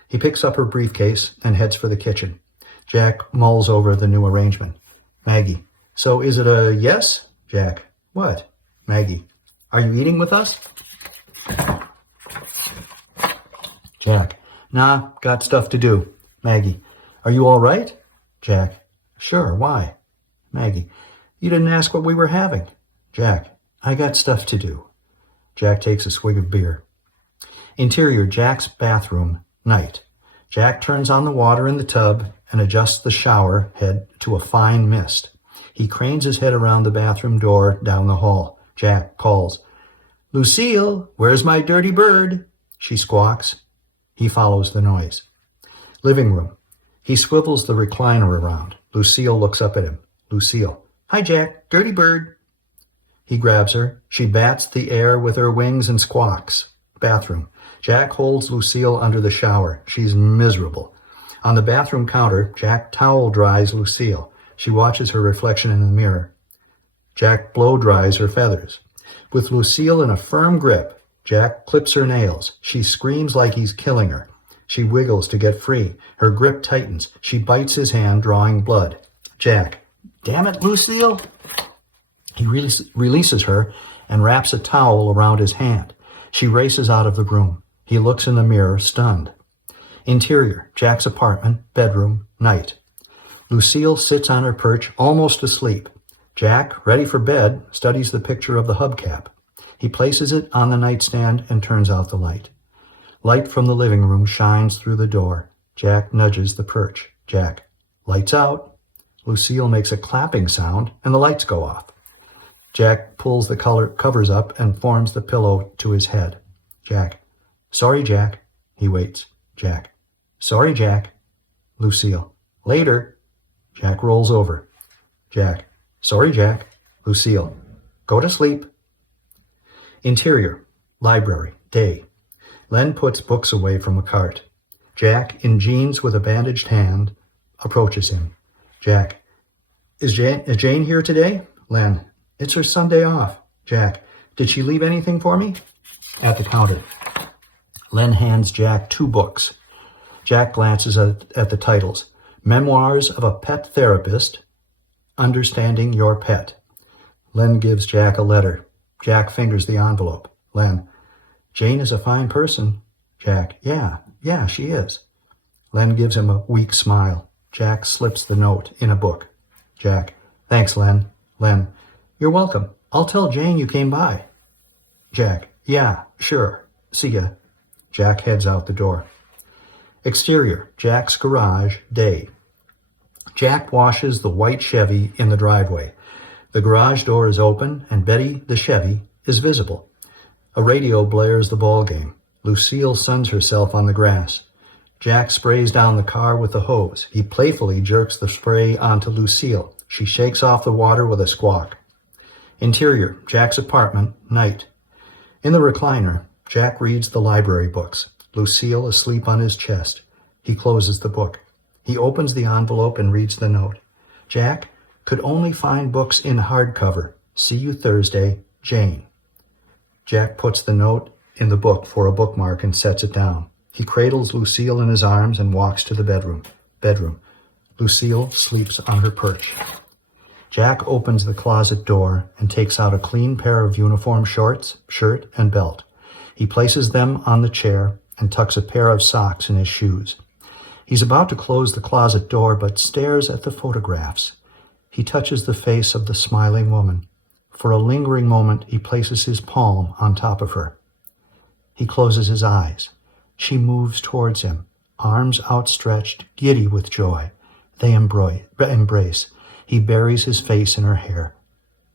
He picks up her briefcase and heads for the kitchen. Jack mulls over the new arrangement. Maggie. So is it a yes? Jack. What? Maggie. Are you eating with us? Jack. Nah, got stuff to do. Maggie. Are you all right? Jack. Sure, why? Maggie. You didn't ask what we were having. Jack. I got stuff to do. Jack takes a swig of beer. Interior, Jack's bathroom, night. Jack turns on the water in the tub and adjusts the shower head to a fine mist. He cranes his head around the bathroom door down the hall. Jack calls, Lucille, where's my dirty bird? She squawks. He follows the noise. Living room. He swivels the recliner around. Lucille looks up at him. Lucille. Hi, Jack. Dirty bird. He grabs her. She bats the air with her wings and squawks. Bathroom. Jack holds Lucille under the shower. She's miserable. On the bathroom counter, Jack towel dries Lucille. She watches her reflection in the mirror. Jack blow dries her feathers. With Lucille in a firm grip, Jack clips her nails. She screams like he's killing her. She wiggles to get free. Her grip tightens. She bites his hand, drawing blood. Jack, damn it, Lucille! He releases her and wraps a towel around his hand. She races out of the room. He looks in the mirror, stunned. Interior, Jack's apartment, bedroom, night. Lucille sits on her perch, almost asleep. Jack, ready for bed, studies the picture of the hubcap. He places it on the nightstand and turns out the light. Light from the living room shines through the door. Jack nudges the perch. Jack, lights out. Lucille makes a clapping sound and the lights go off. Jack pulls the covers up and forms the pillow to his head. Jack, sorry, Jack. He waits. Jack, sorry, Jack. Lucille, later. Jack rolls over. Jack, sorry, Jack. Lucille, go to sleep. Interior, library, day. Len puts books away from a cart. Jack, in jeans with a bandaged hand, approaches him. Jack, is Jane here today? Len, it's her Sunday off. Jack, did she leave anything for me? At the counter. Len hands Jack 2 books. Jack glances at the titles. Memoirs of a Pet Therapist, Understanding Your Pet. Len gives Jack a letter. Jack fingers the envelope. Len, Jane is a fine person. Jack, yeah, she is. Len gives him a weak smile. Jack slips the note in a book. Jack, thanks, Len. Len, you're welcome. I'll tell Jane you came by. Jack, yeah, sure. See ya. Jack heads out the door. Exterior, Jack's garage, day. Jack washes the white Chevy in the driveway. The garage door is open, and Betty, the Chevy, is visible. A radio blares the ball game. Lucille suns herself on the grass. Jack sprays down the car with the hose. He playfully jerks the spray onto Lucille. She shakes off the water with a squawk. Interior, Jack's apartment, night. In the recliner, Jack reads the library books. Lucille asleep on his chest. He closes the book. He opens the envelope and reads the note. Jack, could only find books in hardcover. See you Thursday, Jane. Jack puts the note in the book for a bookmark and sets it down. He cradles Lucille in his arms and walks to the bedroom. Lucille sleeps on her perch. Jack opens the closet door and takes out a clean pair of uniform shorts, shirt, and belt. He places them on the chair and tucks a pair of socks in his shoes. He's about to close the closet door but stares at the photographs. He touches the face of the smiling woman. For a lingering moment, he places his palm on top of her. He closes his eyes. She moves towards him, arms outstretched, giddy with joy. They embrace. He buries his face in her hair.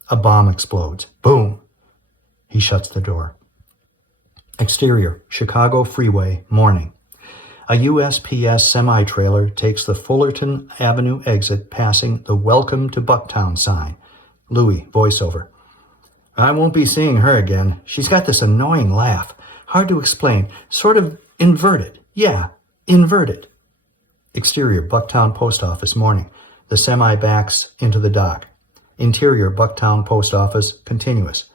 A bomb explodes. Boom! He shuts the door. Exterior, Chicago freeway, morning. A USPS semi-trailer takes the Fullerton Avenue exit passing the Welcome to Bucktown sign. Louis, voiceover. I won't be seeing her again. She's got this annoying laugh. Hard to explain. Sort of inverted. Yeah, inverted. Exterior, Bucktown Post Office, morning. The semi backs into the dock. Interior, Bucktown Post Office, continuous.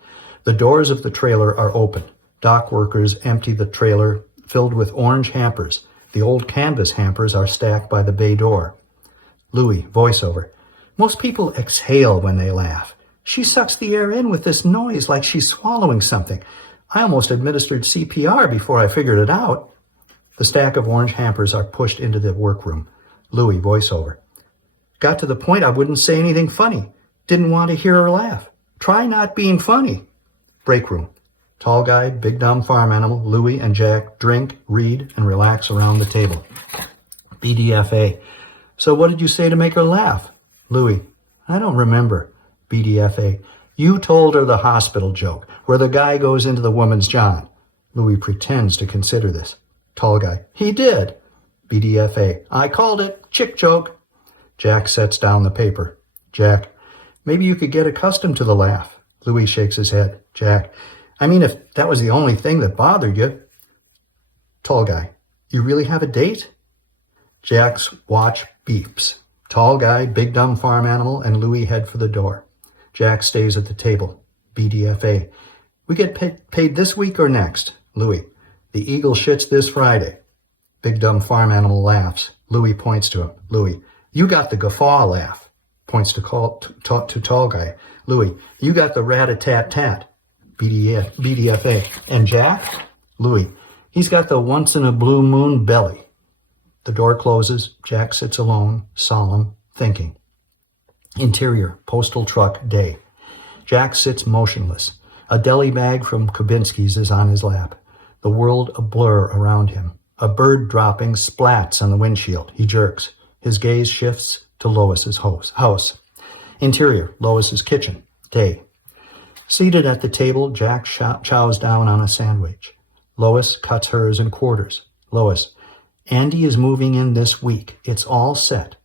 The doors of the trailer are open. Dock workers empty the trailer filled with orange hampers. The old canvas hampers are stacked by the bay door. Louis, voiceover. Most people exhale when they laugh. She sucks the air in with this noise like she's swallowing something. I almost administered CPR before I figured it out. The stack of orange hampers are pushed into the workroom. Louis, voiceover. Got to the point I wouldn't say anything funny. Didn't want to hear her laugh. Try not being funny. Break room. Tall guy, big dumb farm animal, Louis and Jack drink, read, and relax around the table. BDFA. So what did you say to make her laugh? Louis. I don't remember. BDFA. You told her the hospital joke, where the guy goes into the woman's john. Louis pretends to consider this. Tall guy. He did. BDFA. I called it. Chick joke. Jack sets down the paper. Jack. Maybe you could get accustomed to the laugh. Louis shakes his head. Jack. I mean, if that was the only thing that bothered you. Tall guy. You really have a date? Jack's watch beeps. Tall guy, big dumb farm animal, and Louis head for the door. Jack stays at the table. BDFA. We get paid this week or next? Louis. The eagle shits this Friday. Big dumb farm animal laughs. Louis points to him. Louis. You got the guffaw laugh. Points to tall guy. Louis. You got the rat-a-tat-tat. BDFA. And Jack? Louis. He's got the once-in-a-blue-moon belly. The door closes. Jack sits alone, solemn, thinking. Interior, postal truck, day. Jack sits motionless. A deli bag from Kubinski's is on his lap. The world a blur around him. A bird dropping splats on the windshield. He jerks. His gaze shifts to Lois's house. Interior, Lois's kitchen, day. Seated at the table, Jack chows down on a sandwich. Lois cuts hers in quarters. Lois. Andy is moving in this week. It's all set.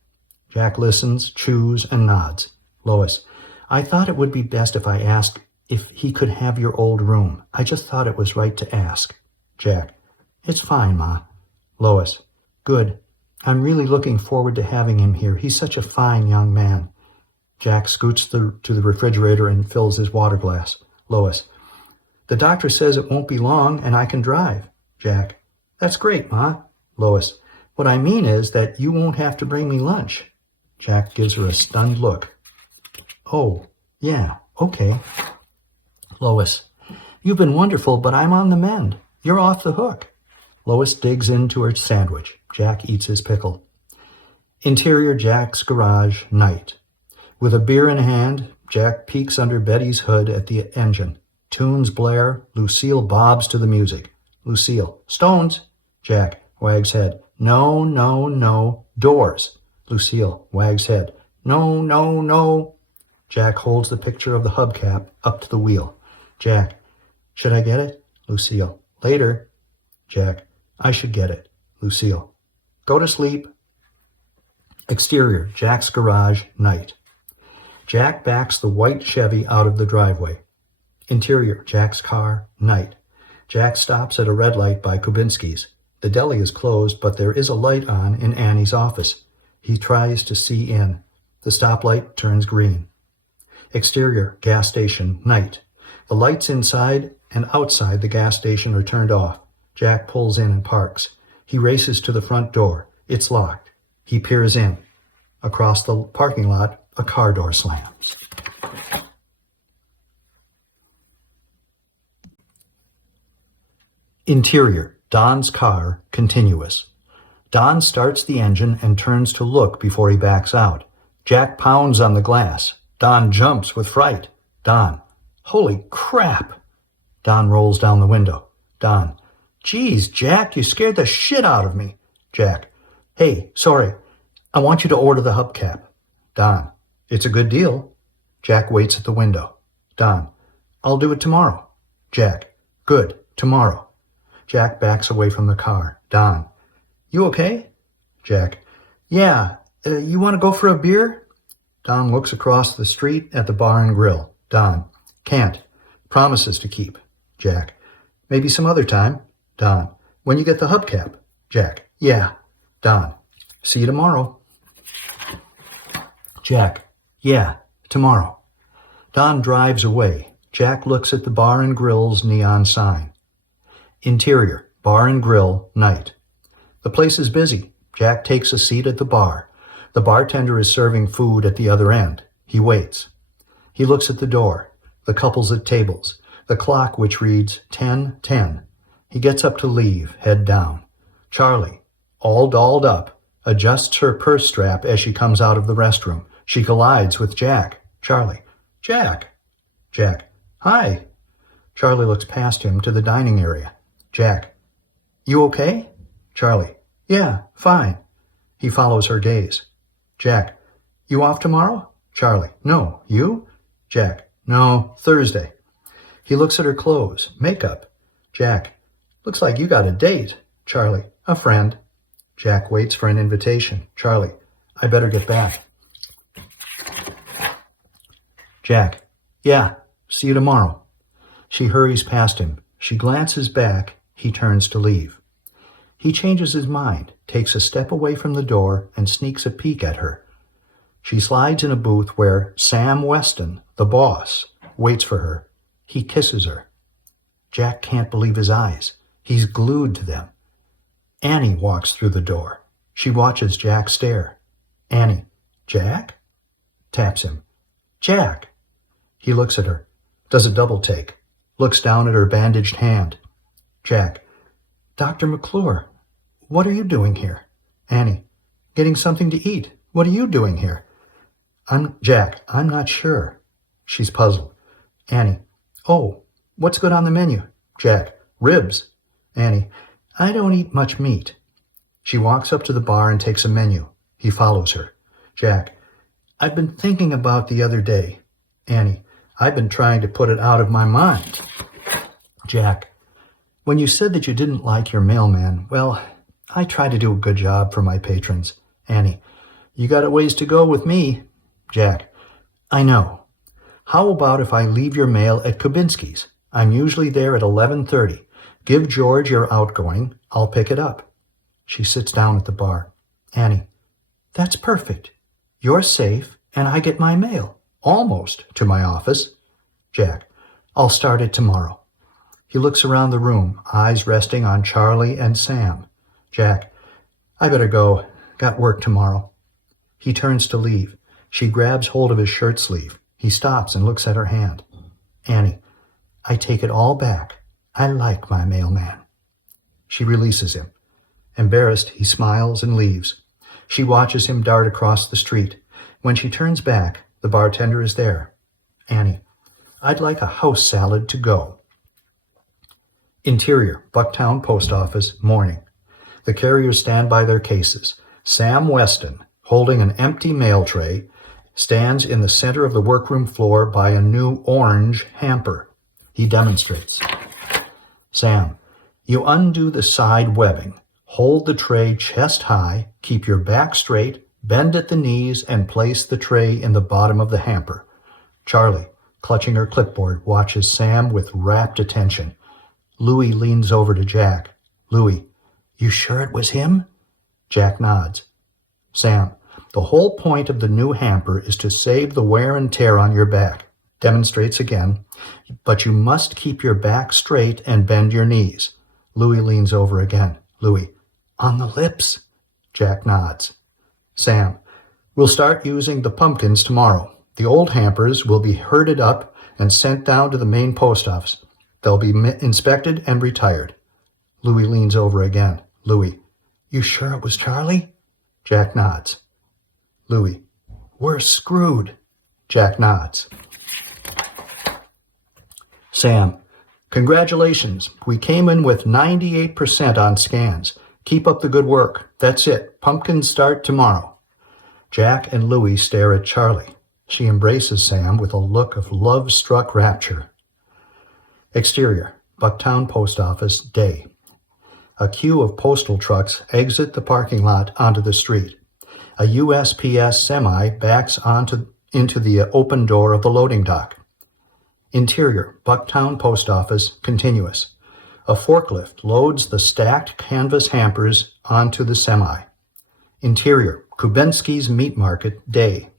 Jack listens, chews, and nods. Lois. I thought it would be best if I asked if he could have your old room. I just thought it was right to ask. Jack. It's fine, Ma. Lois. Good. I'm really looking forward to having him here. He's such a fine young man. Jack scoots to the refrigerator and fills his water glass. Lois. The doctor says it won't be long and I can drive. Jack. That's great, Ma. Lois. What I mean is that you won't have to bring me lunch. Jack gives her a stunned look. Oh, yeah, okay. Lois. You've been wonderful, but I'm on the mend. You're off the hook. Lois digs into her sandwich. Jack eats his pickle. Interior, Jack's garage, night. With a beer in hand, Jack peeks under Betty's hood at the engine. Tunes blare. Lucille bobs to the music. Lucille. Stones. Jack wags head. No, no, no. Doors. Lucille wags head. No, no, no. Jack holds the picture of the hubcap up to the wheel. Jack. Should I get it? Lucille. Later. Jack. I should get it. Lucille. Go to sleep. Exterior, Jack's garage, night. Jack backs the white Chevy out of the driveway. Interior, Jack's car, night. Jack stops at a red light by Kubinski's. The deli is closed, but there is a light on in Annie's office. He tries to see in. The stoplight turns green. Exterior, gas station, night. The lights inside and outside the gas station are turned off. Jack pulls in and parks. He races to the front door. It's locked. He peers in. Across the parking lot, a car door slams. Interior, Don's car, continuous. Don starts the engine and turns to look before he backs out. Jack pounds on the glass. Don jumps with fright. Don. Holy crap! Don rolls down the window. Don. Geez, Jack, you scared the shit out of me. Jack. Hey, sorry. I want you to order the hubcap. Don. It's a good deal. Jack waits at the window. Don. I'll do it tomorrow. Jack. Good. Tomorrow. Jack backs away from the car. Don. You okay? Jack. Yeah. You want to go for a beer? Don looks across the street at the bar and grill. Don. Can't. Promises to keep. Jack. Maybe some other time. Don. When you get the hubcap. Jack. Yeah. Don. See you tomorrow. Jack. Yeah. Tomorrow. Don drives away. Jack looks at the bar and grill's neon sign. Interior, bar and grill, night. The place is busy. Jack takes a seat at the bar. The bartender is serving food at the other end. He waits. He looks at the door, the couples at tables, the clock which reads 10:10. He gets up to leave, head down. Charlie, all dolled up, adjusts her purse strap as she comes out of the restroom. She collides with Jack. Charlie, Jack. Jack, hi. Charlie looks past him to the dining area. Jack, you okay? Charlie, yeah, fine. He follows her gaze. Jack, you off tomorrow? Charlie, no. You? Jack, no, Thursday. He looks at her clothes, makeup. Jack, looks like you got a date. Charlie, a friend. Jack waits for an invitation. Charlie, I better get back. Jack, yeah, see you tomorrow. She hurries past him. She glances back. He turns to leave. He changes his mind, takes a step away from the door, and sneaks a peek at her. She slides in a booth where Sam Weston, the boss, waits for her. He kisses her. Jack can't believe his eyes. He's glued to them. Annie walks through the door. She watches Jack stare. Annie, Jack? Taps him. Jack! He looks at her. Does a double take. Looks down at her bandaged hand. Jack, Dr. McClure, what are you doing here? Annie, getting something to eat. What are you doing here? Jack, I'm not sure. She's puzzled. Annie, oh, what's good on the menu? Jack, ribs. Annie, I don't eat much meat. She walks up to the bar and takes a menu. He follows her. Jack, I've been thinking about the other day. Annie, I've been trying to put it out of my mind. Jack, when you said that you didn't like your mailman, well, I try to do a good job for my patrons. Annie, you got a ways to go with me. Jack, I know. How about if I leave your mail at Kubinski's? I'm usually there at 11:30. Give George your outgoing. I'll pick it up. She sits down at the bar. Annie, that's perfect. You're safe, and I get my mail. Almost to my office. Jack, I'll start it tomorrow. He looks around the room, eyes resting on Charlie and Sam. Jack, I better go. Got work tomorrow. He turns to leave. She grabs hold of his shirt sleeve. He stops and looks at her hand. Annie, I take it all back. I like my mailman. She releases him. Embarrassed, he smiles and leaves. She watches him dart across the street. When she turns back, the bartender is there. Annie, I'd like a house salad to go. Interior, Bucktown Post Office, morning. The carriers stand by their cases. Sam Weston, holding an empty mail tray, stands in the center of the workroom floor by a new orange hamper. He demonstrates. Sam, you undo the side webbing. Hold the tray chest high, keep your back straight, bend at the knees, and place the tray in the bottom of the hamper. Charlie, clutching her clipboard, watches Sam with rapt attention. Louis leans over to Jack. Louis, you sure it was him? Jack nods. Sam, the whole point of the new hamper is to save the wear and tear on your back. Demonstrates again. But you must keep your back straight and bend your knees. Louis leans over again. Louis, on the lips? Jack nods. Sam, we'll start using the pumpkins tomorrow. The old hampers will be herded up and sent down to the main post office. They'll be inspected and retired. Louis leans over again. Louis, you sure it was Charlie? Jack nods. Louis, we're screwed. Jack nods. Sam, congratulations. We came in with 98% on scans. Keep up the good work. That's it. Pumpkins start tomorrow. Jack and Louis stare at Charlie. She embraces Sam with a look of love-struck rapture. Exterior, Bucktown Post Office, day. A queue of postal trucks exit the parking lot onto the street. A USPS semi backs into the open door of the loading dock. Interior, Bucktown Post Office, continuous. A forklift loads the stacked canvas hampers onto the semi. Interior, Kubinski's Meat Market, day.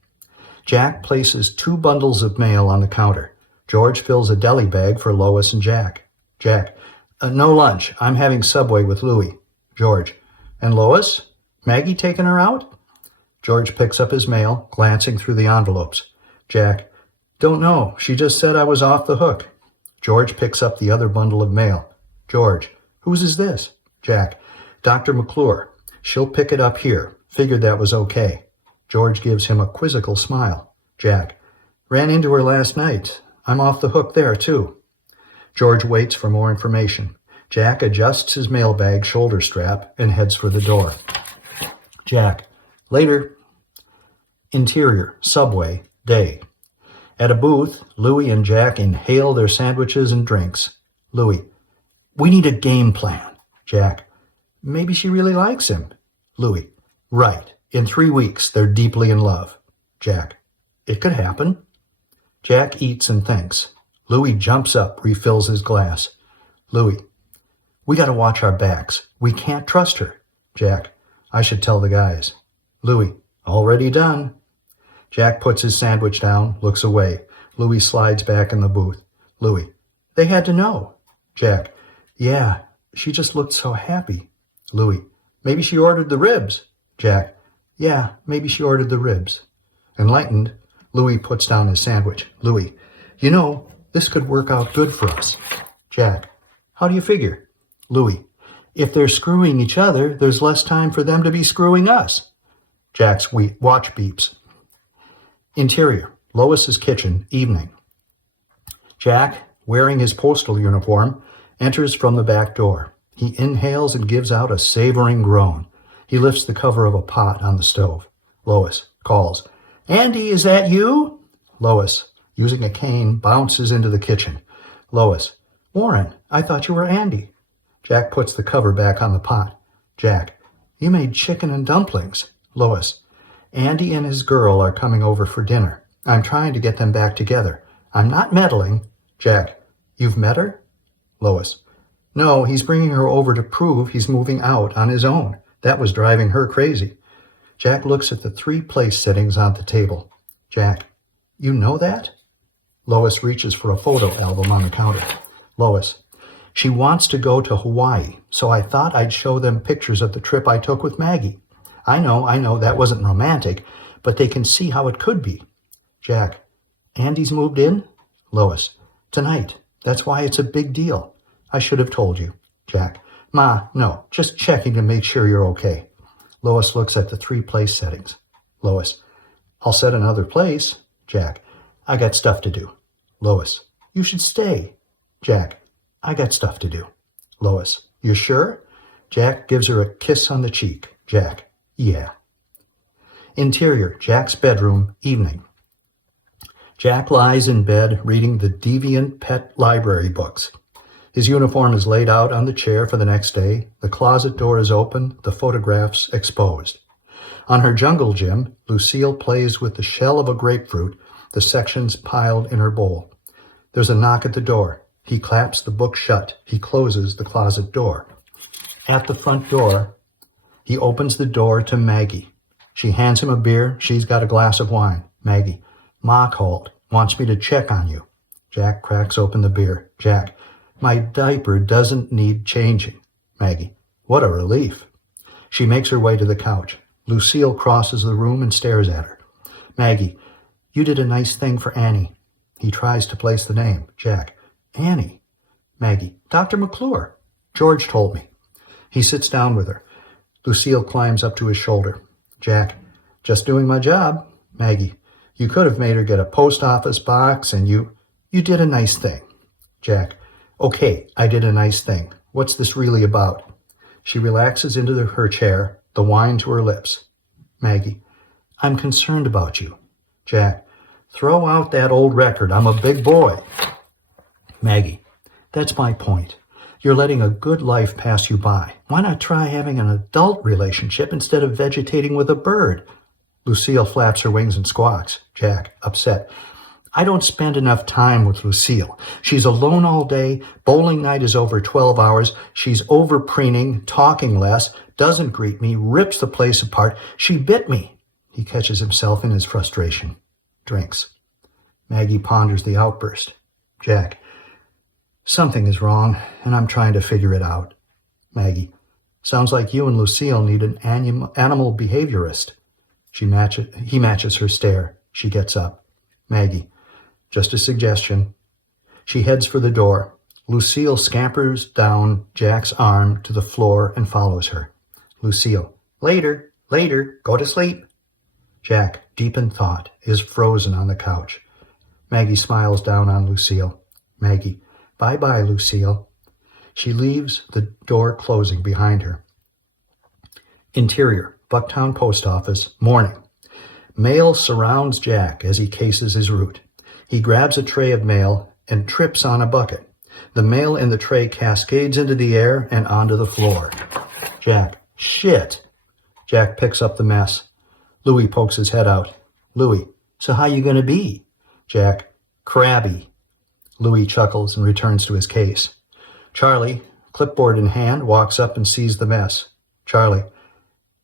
Jack places 2 bundles of mail on the counter. George fills a deli bag for Lois and Jack. Jack, no lunch. I'm having Subway with Louis. George, and Lois? Maggie taking her out? George picks up his mail, glancing through the envelopes. Jack, don't know. She just said I was off the hook. George picks up the other bundle of mail. George, whose is this? Jack, Dr. McClure. She'll pick it up here. Figured that was okay. George gives him a quizzical smile. Jack, ran into her last night. I'm off the hook there, too. George waits for more information. Jack adjusts his mailbag shoulder strap and heads for the door. Jack, later. Interior, Subway, day. At a booth, Louis and Jack inhale their sandwiches and drinks. Louis, we need a game plan. Jack, maybe she really likes him. Louis, right. In 3 weeks, they're deeply in love. Jack, it could happen. Jack eats and thinks. Louis jumps up, refills his glass. Louis, We got to watch our backs. We can't trust her. Jack, I should tell the guys. Louis, already done. Jack puts his sandwich down, looks away. Louis slides back in the booth. Louis, they had to know. Jack, yeah, she just looked so happy. Louis, maybe she ordered the ribs. Jack, yeah, maybe she ordered the ribs. Enlightened, Louis puts down his sandwich. Louis, you know, this could work out good for us. Jack, how do you figure? Louis, if they're screwing each other, there's less time for them to be screwing us. Jack's watch beeps. Interior, Lois's kitchen, evening. Jack, wearing his postal uniform, enters from the back door. He inhales and gives out a savoring groan. He lifts the cover of a pot on the stove. Lois calls, Andy, is that you? Lois, using a cane, bounces into the kitchen. Lois, Warren, I thought you were Andy. Jack puts the cover back on the pot. Jack, you made chicken and dumplings. Lois, Andy and his girl are coming over for dinner. I'm trying to get them back together. I'm not meddling. Jack, you've met her? Lois, no, he's bringing her over to prove he's moving out on his own. That was driving her crazy. Jack looks at the 3 place settings on the table. Jack, you know that? Lois reaches for a photo album on the counter. Lois, she wants to go to Hawaii, so I thought I'd show them pictures of the trip I took with Maggie. I know, that wasn't romantic, but they can see how it could be. Jack, Andy's moved in? Lois, tonight. That's why it's a big deal. I should have told you. Jack, Ma, no, just checking to make sure you're okay. Lois looks at the 3 place settings. Lois, I'll set another place. Jack, I got stuff to do. Lois, you should stay. Jack, I got stuff to do. Lois, you sure? Jack gives her a kiss on the cheek. Jack, yeah. Interior, Jack's bedroom, evening. Jack lies in bed reading the deviant pet library books. His uniform is laid out on the chair for the next day. The closet door is open, the photographs exposed. On her jungle gym, Lucille plays with the shell of a grapefruit, the sections piled in her bowl. There's a knock at the door. He claps the book shut. He closes the closet door. At the front door, he opens the door to Maggie. She hands him a beer. She's got a glass of wine. Maggie, Ma called. Wants me to check on you. Jack cracks open the beer. Jack, my diaper doesn't need changing. Maggie, what a relief. She makes her way to the couch. Lucille crosses the room and stares at her. Maggie, you did a nice thing for Annie. He tries to place the name. Jack, Annie. Maggie, Dr. McClure. George told me. He sits down with her. Lucille climbs up to his shoulder. Jack, just doing my job. Maggie, you could have made her get a post office box and you did a nice thing. Jack, okay, I did a nice thing. What's this really about? She relaxes into her chair, the wine to her lips. Maggie, I'm concerned about you. Jack, throw out that old record. I'm a big boy. Maggie, that's my point. You're letting a good life pass you by. Why not try having an adult relationship instead of vegetating with a bird? Lucille flaps her wings and squawks. Jack, upset. I don't spend enough time with Lucille. She's alone all day. Bowling night is over 12 hours. She's over-preening, talking less, doesn't greet me, rips the place apart. She bit me. He catches himself in his frustration. Drinks. Maggie ponders the outburst. Jack, something is wrong, and I'm trying to figure it out. Maggie, sounds like you and Lucille need an animal behaviorist. He matches her stare. She gets up. Maggie, just a suggestion. She heads for the door. Lucille scampers down Jack's arm to the floor and follows her. Lucille, later, go to sleep. Jack, deep in thought, is frozen on the couch. Maggie smiles down on Lucille. Maggie, bye-bye, Lucille. She leaves, the door closing behind her. Interior, Bucktown Post Office, morning. Mail surrounds Jack as he cases his route. He grabs a tray of mail and trips on a bucket. The mail in the tray cascades into the air and onto the floor. Jack, shit. Jack picks up the mess. Louis pokes his head out. Louis, so how you gonna be? Jack, crabby. Louis chuckles and returns to his case. Charlie clipboard in hand, walks up and sees the mess. Charlie,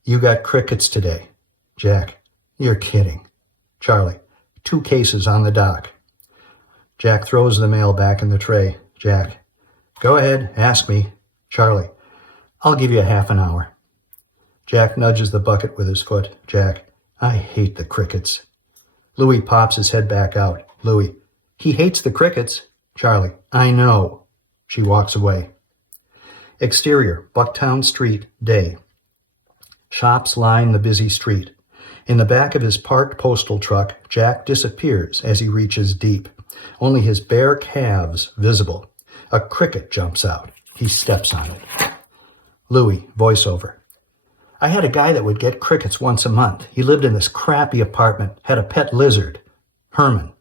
you got crickets today. Jack, you're kidding. Charlie, 2 cases on the dock. Jack throws the mail back in the tray. Jack, go ahead, ask me. Charlie, I'll give you a half an hour. Jack nudges the bucket with his foot. Jack, I hate the crickets. Louis pops his head back out. Louis, he hates the crickets. Charlie, I know. She walks away. Exterior, Bucktown Street, day. Shops line the busy street. In the back of his parked postal truck, Jack disappears as he reaches deep. Only his bare calves visible. A cricket jumps out. He steps on it. Louis, voiceover. I had a guy that would get crickets once a month. He lived in this crappy apartment, had a pet lizard. Herman.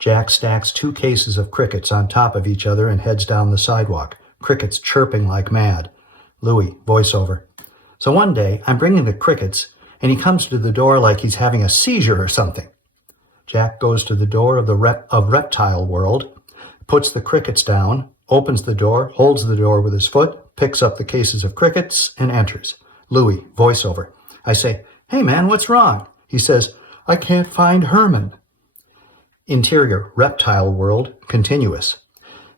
Jack stacks 2 cases of crickets on top of each other and heads down the sidewalk. Crickets chirping like mad. Louis, voiceover. So one day, I'm bringing the crickets, and he comes to the door like he's having a seizure or something. Jack goes to the door of Reptile World, puts the crickets down, opens the door, holds the door with his foot, picks up the cases of crickets, and enters. Louis, voiceover. I say, hey man, what's wrong? He says, I can't find Herman. Interior, Reptile World, continuous.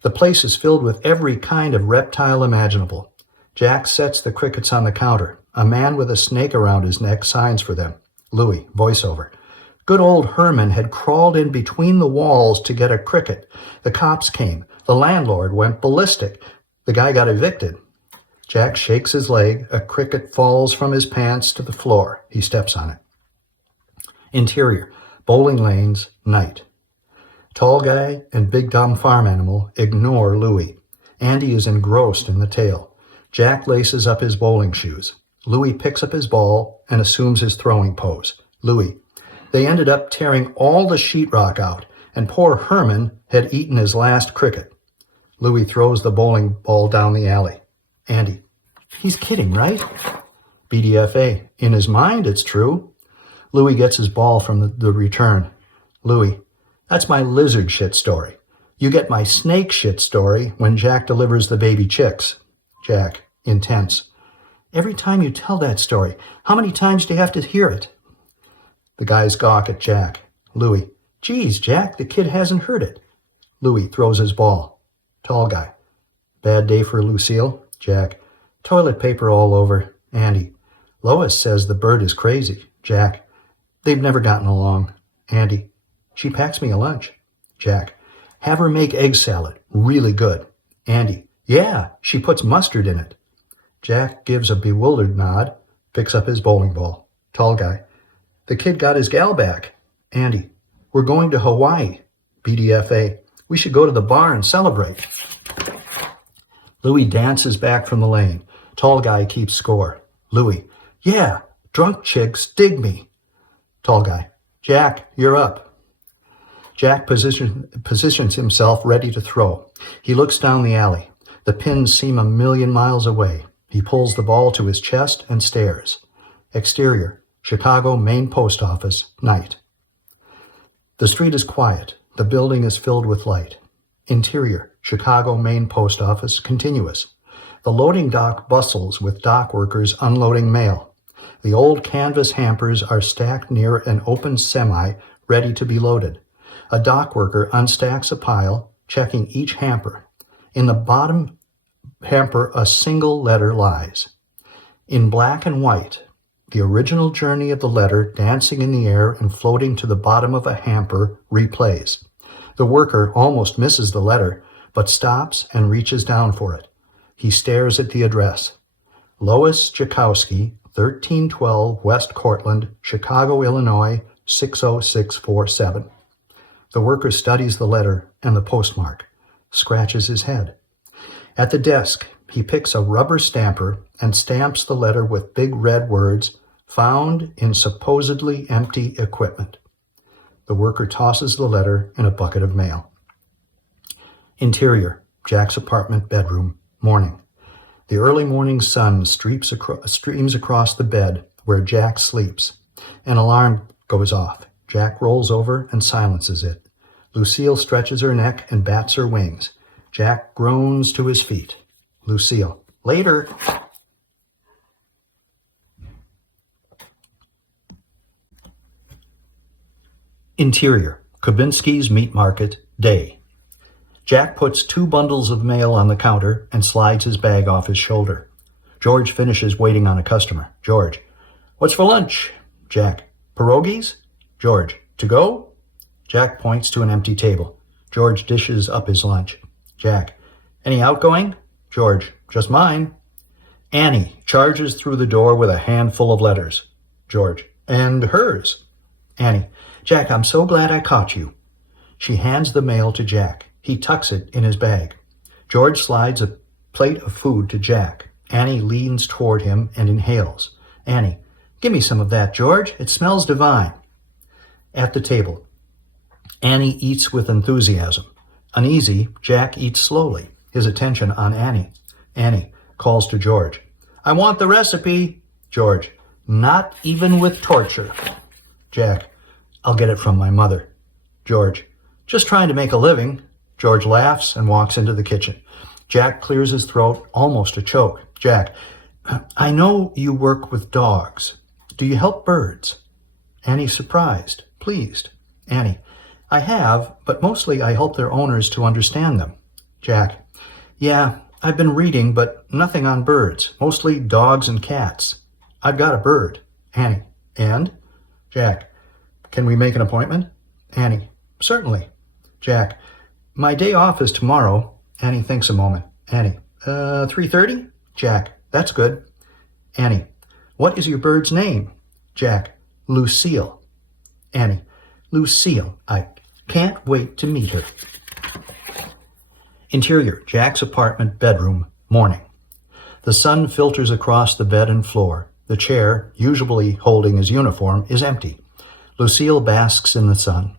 The place is filled with every kind of reptile imaginable. Jack sets the crickets on the counter. A man with a snake around his neck signs for them. Louis, voiceover. Good old Herman had crawled in between the walls to get a cricket. The cops came. The landlord went ballistic. The guy got evicted. Jack shakes his leg. A cricket falls from his pants to the floor. He steps on it. Interior, bowling lanes, night. Tall guy and big dumb farm animal ignore Louis. Andy is engrossed in the tale. Jack laces up his bowling shoes. Louis picks up his ball and assumes his throwing pose. Louis. They ended up tearing all the sheetrock out, and poor Herman had eaten his last cricket. Louis throws the bowling ball down the alley. Andy. He's kidding, right? BDFA. In his mind, it's true. Louis gets his ball from the return. Louis. That's my lizard shit story. You get my snake shit story when Jack delivers the baby chicks. Jack. Intense. Every time you tell that story, how many times do you have to hear it? The guys gawk at Jack. Louis. Geez, Jack, the kid hasn't heard it. Louis throws his ball. Tall guy. Bad day for Lucille. Jack. Toilet paper all over. Andy. Lois says the bird is crazy. Jack. They've never gotten along. Andy. She packs me a lunch. Jack. Have her make egg salad. Really good. Andy. Yeah, she puts mustard in it. Jack gives a bewildered nod, picks up his bowling ball. Tall guy. The kid got his gal back. Andy. We're going to Hawaii. BDFA. We should go to the bar and celebrate. Louis dances back from the lane. Tall guy keeps score. Louis. Yeah, drunk chicks dig me. Tall guy. Jack, you're up. Jack positions himself ready to throw. He looks down the alley. The pins seem a million miles away. He pulls the ball to his chest and stares. Exterior, Chicago main post office, night. The street is quiet. The building is filled with light. Interior, Chicago main post office, continuous. The loading dock bustles with dock workers unloading mail. The old canvas hampers are stacked near an open semi ready to be loaded. A dock worker unstacks a pile, checking each hamper. In the bottom hamper, a single letter lies. In black and white, the original journey of the letter dancing in the air and floating to the bottom of a hamper replays. The worker almost misses the letter, but stops and reaches down for it. He stares at the address. Lois Jakowski, 1312 West Cortlandt, Chicago, Illinois, 60647. The worker studies the letter and the postmark, scratches his head. At the desk, he picks a rubber stamper and stamps the letter with big red words, found in supposedly empty equipment. The worker tosses the letter in a bucket of mail. Interior, Jack's apartment bedroom, morning. The early morning sun streams across the bed where Jack sleeps. An alarm goes off. Jack rolls over and silences it. Lucille stretches her neck and bats her wings. Jack groans to his feet. Lucille. Later. Interior, Kubinski's Meat Market, day. Jack puts 2 bundles of mail on the counter and slides his bag off his shoulder. George finishes waiting on a customer. George, what's for lunch? Jack, pierogies? George, to go? Jack points to an empty table. George dishes up his lunch. Jack, any outgoing? George, just mine. Annie charges through the door with a handful of letters. George, and hers. Annie, Jack, I'm so glad I caught you. She hands the mail to Jack. He tucks it in his bag. George slides a plate of food to Jack. Annie leans toward him and inhales. Annie, give me some of that, George. It smells divine. At the table, Annie eats with enthusiasm. Uneasy, Jack eats slowly, his attention on Annie. Annie calls to George. I want the recipe. George, not even with torture. Jack, I'll get it from my mother. George, just trying to make a living. George laughs and walks into the kitchen. Jack clears his throat, almost a choke. Jack, I know you work with dogs. Do you help birds? Annie, surprised, pleased. Annie, I have, but mostly I help their owners to understand them. Jack, yeah, I've been reading, but nothing on birds, mostly dogs and cats. I've got a bird. Annie, and? Jack, can we make an appointment? Annie, certainly. Jack, my day off is tomorrow. Annie thinks a moment. Annie, 3:30? Jack, that's good. Annie, what is your bird's name? Jack, Lucille. Annie, Lucille, I can't wait to meet her. Interior, Jack's apartment bedroom, morning. The sun filters across the bed and floor. The chair, usually holding his uniform, is empty. Lucille basks in the sun.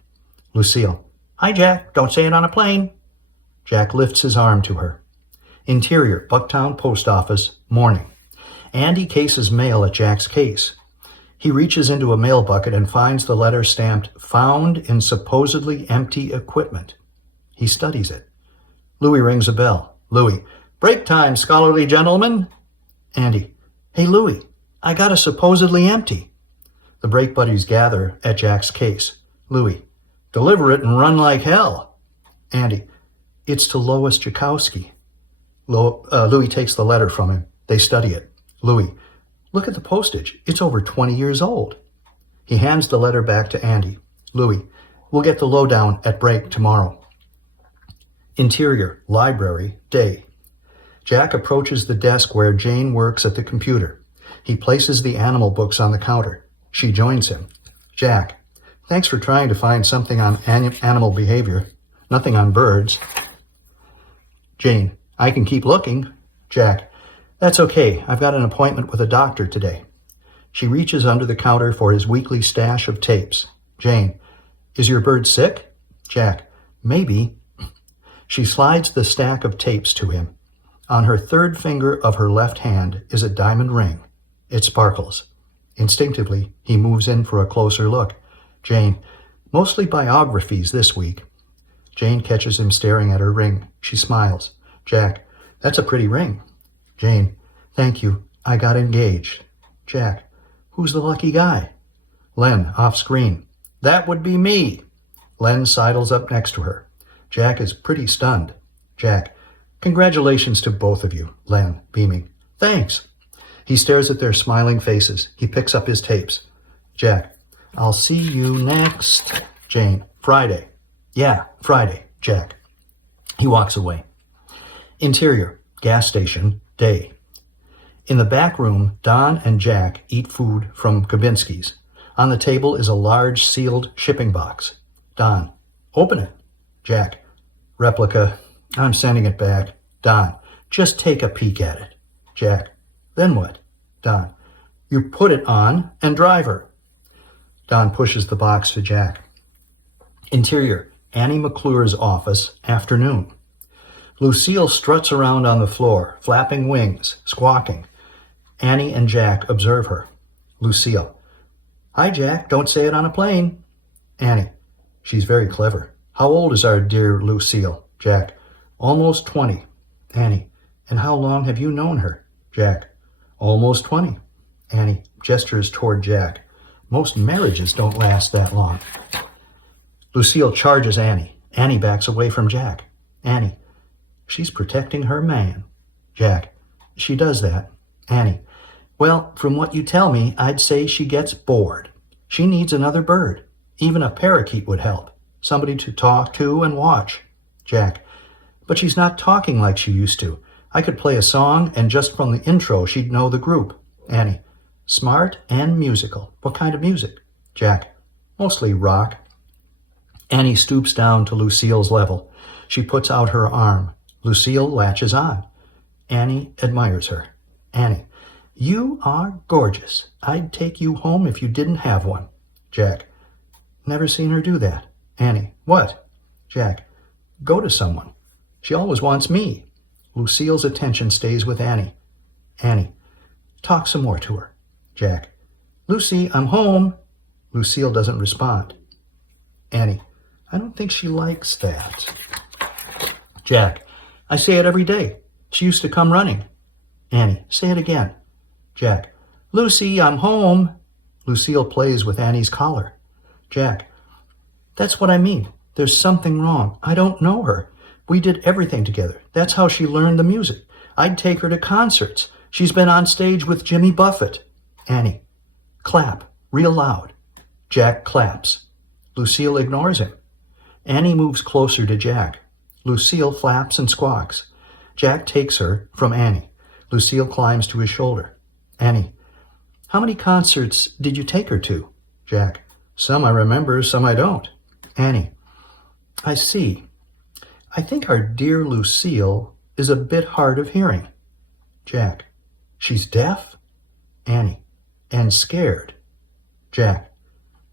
Lucille, hi, Jack, don't say it on a plane. Jack lifts his arm to her. Interior, Bucktown Post Office, morning. Andy cases mail at Jack's case. He reaches into a mail bucket and finds the letter stamped, found in supposedly empty equipment. He studies it. Louis rings a bell. Louis, break time, scholarly gentlemen. Andy, hey, Louis, I got a supposedly empty. The break buddies gather at Jack's case. Louis, deliver it and run like hell. Andy, it's to Lois Jakowski. Louis takes the letter from him. They study it. Louis, look at the postage. It's over 20 years old. He hands the letter back to Andy. Louis, we'll get the lowdown at break tomorrow. Interior, library, day. Jack approaches the desk where Jane works at the computer. He places the animal books on the counter. She joins him. Jack, thanks for trying to find something on animal behavior. Nothing on birds. Jane, I can keep looking. Jack, that's okay. I've got an appointment with a doctor today. She reaches under the counter for his weekly stash of tapes. Jane, is your bird sick? Jack, maybe. She slides the stack of tapes to him. On her third finger of her left hand is a diamond ring. It sparkles. Instinctively, he moves in for a closer look. Jane, mostly biographies this week. Jane catches him staring at her ring. She smiles. Jack, that's a pretty ring. Jane, thank you. I got engaged. Jack, who's the lucky guy? Len, off screen. That would be me. Len sidles up next to her. Jack is pretty stunned. Jack, congratulations to both of you. Len, beaming. Thanks. He stares at their smiling faces. He picks up his tapes. Jack, I'll see you next. Jane, Friday. Yeah, Friday. Jack. He walks away. Interior, gas station, day. In the back room, Don and Jack eat food from Kubinski's. On the table is a large sealed shipping box. Don, open it. Jack, replica. I'm sending it back. Don, just take a peek at it. Jack, then what? Don, you put it on and drive her. Don pushes the box to Jack. Interior, Annie McClure's office, afternoon. Lucille struts around on the floor, flapping wings, squawking. Annie and Jack observe her. Lucille, hi, Jack, don't say it on a plane. Annie, she's very clever. How old is our dear Lucille? Jack, almost 20. Annie, And how long have you known her? Jack. Almost 20. Annie gestures toward Jack. Most marriages don't last that long. Lucille charges Annie. Annie backs away from Jack. Annie. She's protecting her man. Jack. She does that. Annie. Well, from what you tell me, I'd say she gets bored. She needs another bird. Even a parakeet would help. Somebody to talk to and watch. Jack. But she's not talking like she used to. I could play a song, and just from the intro, she'd know the group. Annie. Smart and musical. What kind of music? Jack. Mostly rock. Annie stoops down to Lucille's level. She puts out her arm. Lucille latches on. Annie admires her. Annie. You are gorgeous. I'd take you home if you didn't have one. Jack. Never seen her do that. Annie. What? Jack. Go to someone. She always wants me. Lucille's attention stays with Annie. Annie. Talk some more to her. Jack. Lucy, I'm home. Lucille doesn't respond. Annie. I don't think she likes that. Jack. I say it every day. She used to come running. Annie. Say it again. Jack. Lucy, I'm home. Lucille plays with Annie's collar. Jack. That's what I mean. There's something wrong. I don't know her. We did everything together. That's how she learned the music. I'd take her to concerts. She's been on stage with Jimmy Buffett. Annie. Clap. Real loud. Jack claps. Lucille ignores him. Annie moves closer to Jack. Lucille flaps and squawks. Jack takes her from Annie. Lucille climbs to his shoulder. Annie. How many concerts did you take her to? Jack. Some I remember, some I don't. Annie. I see. I think our dear Lucille is a bit hard of hearing. Jack. She's deaf? Annie. And scared. Jack.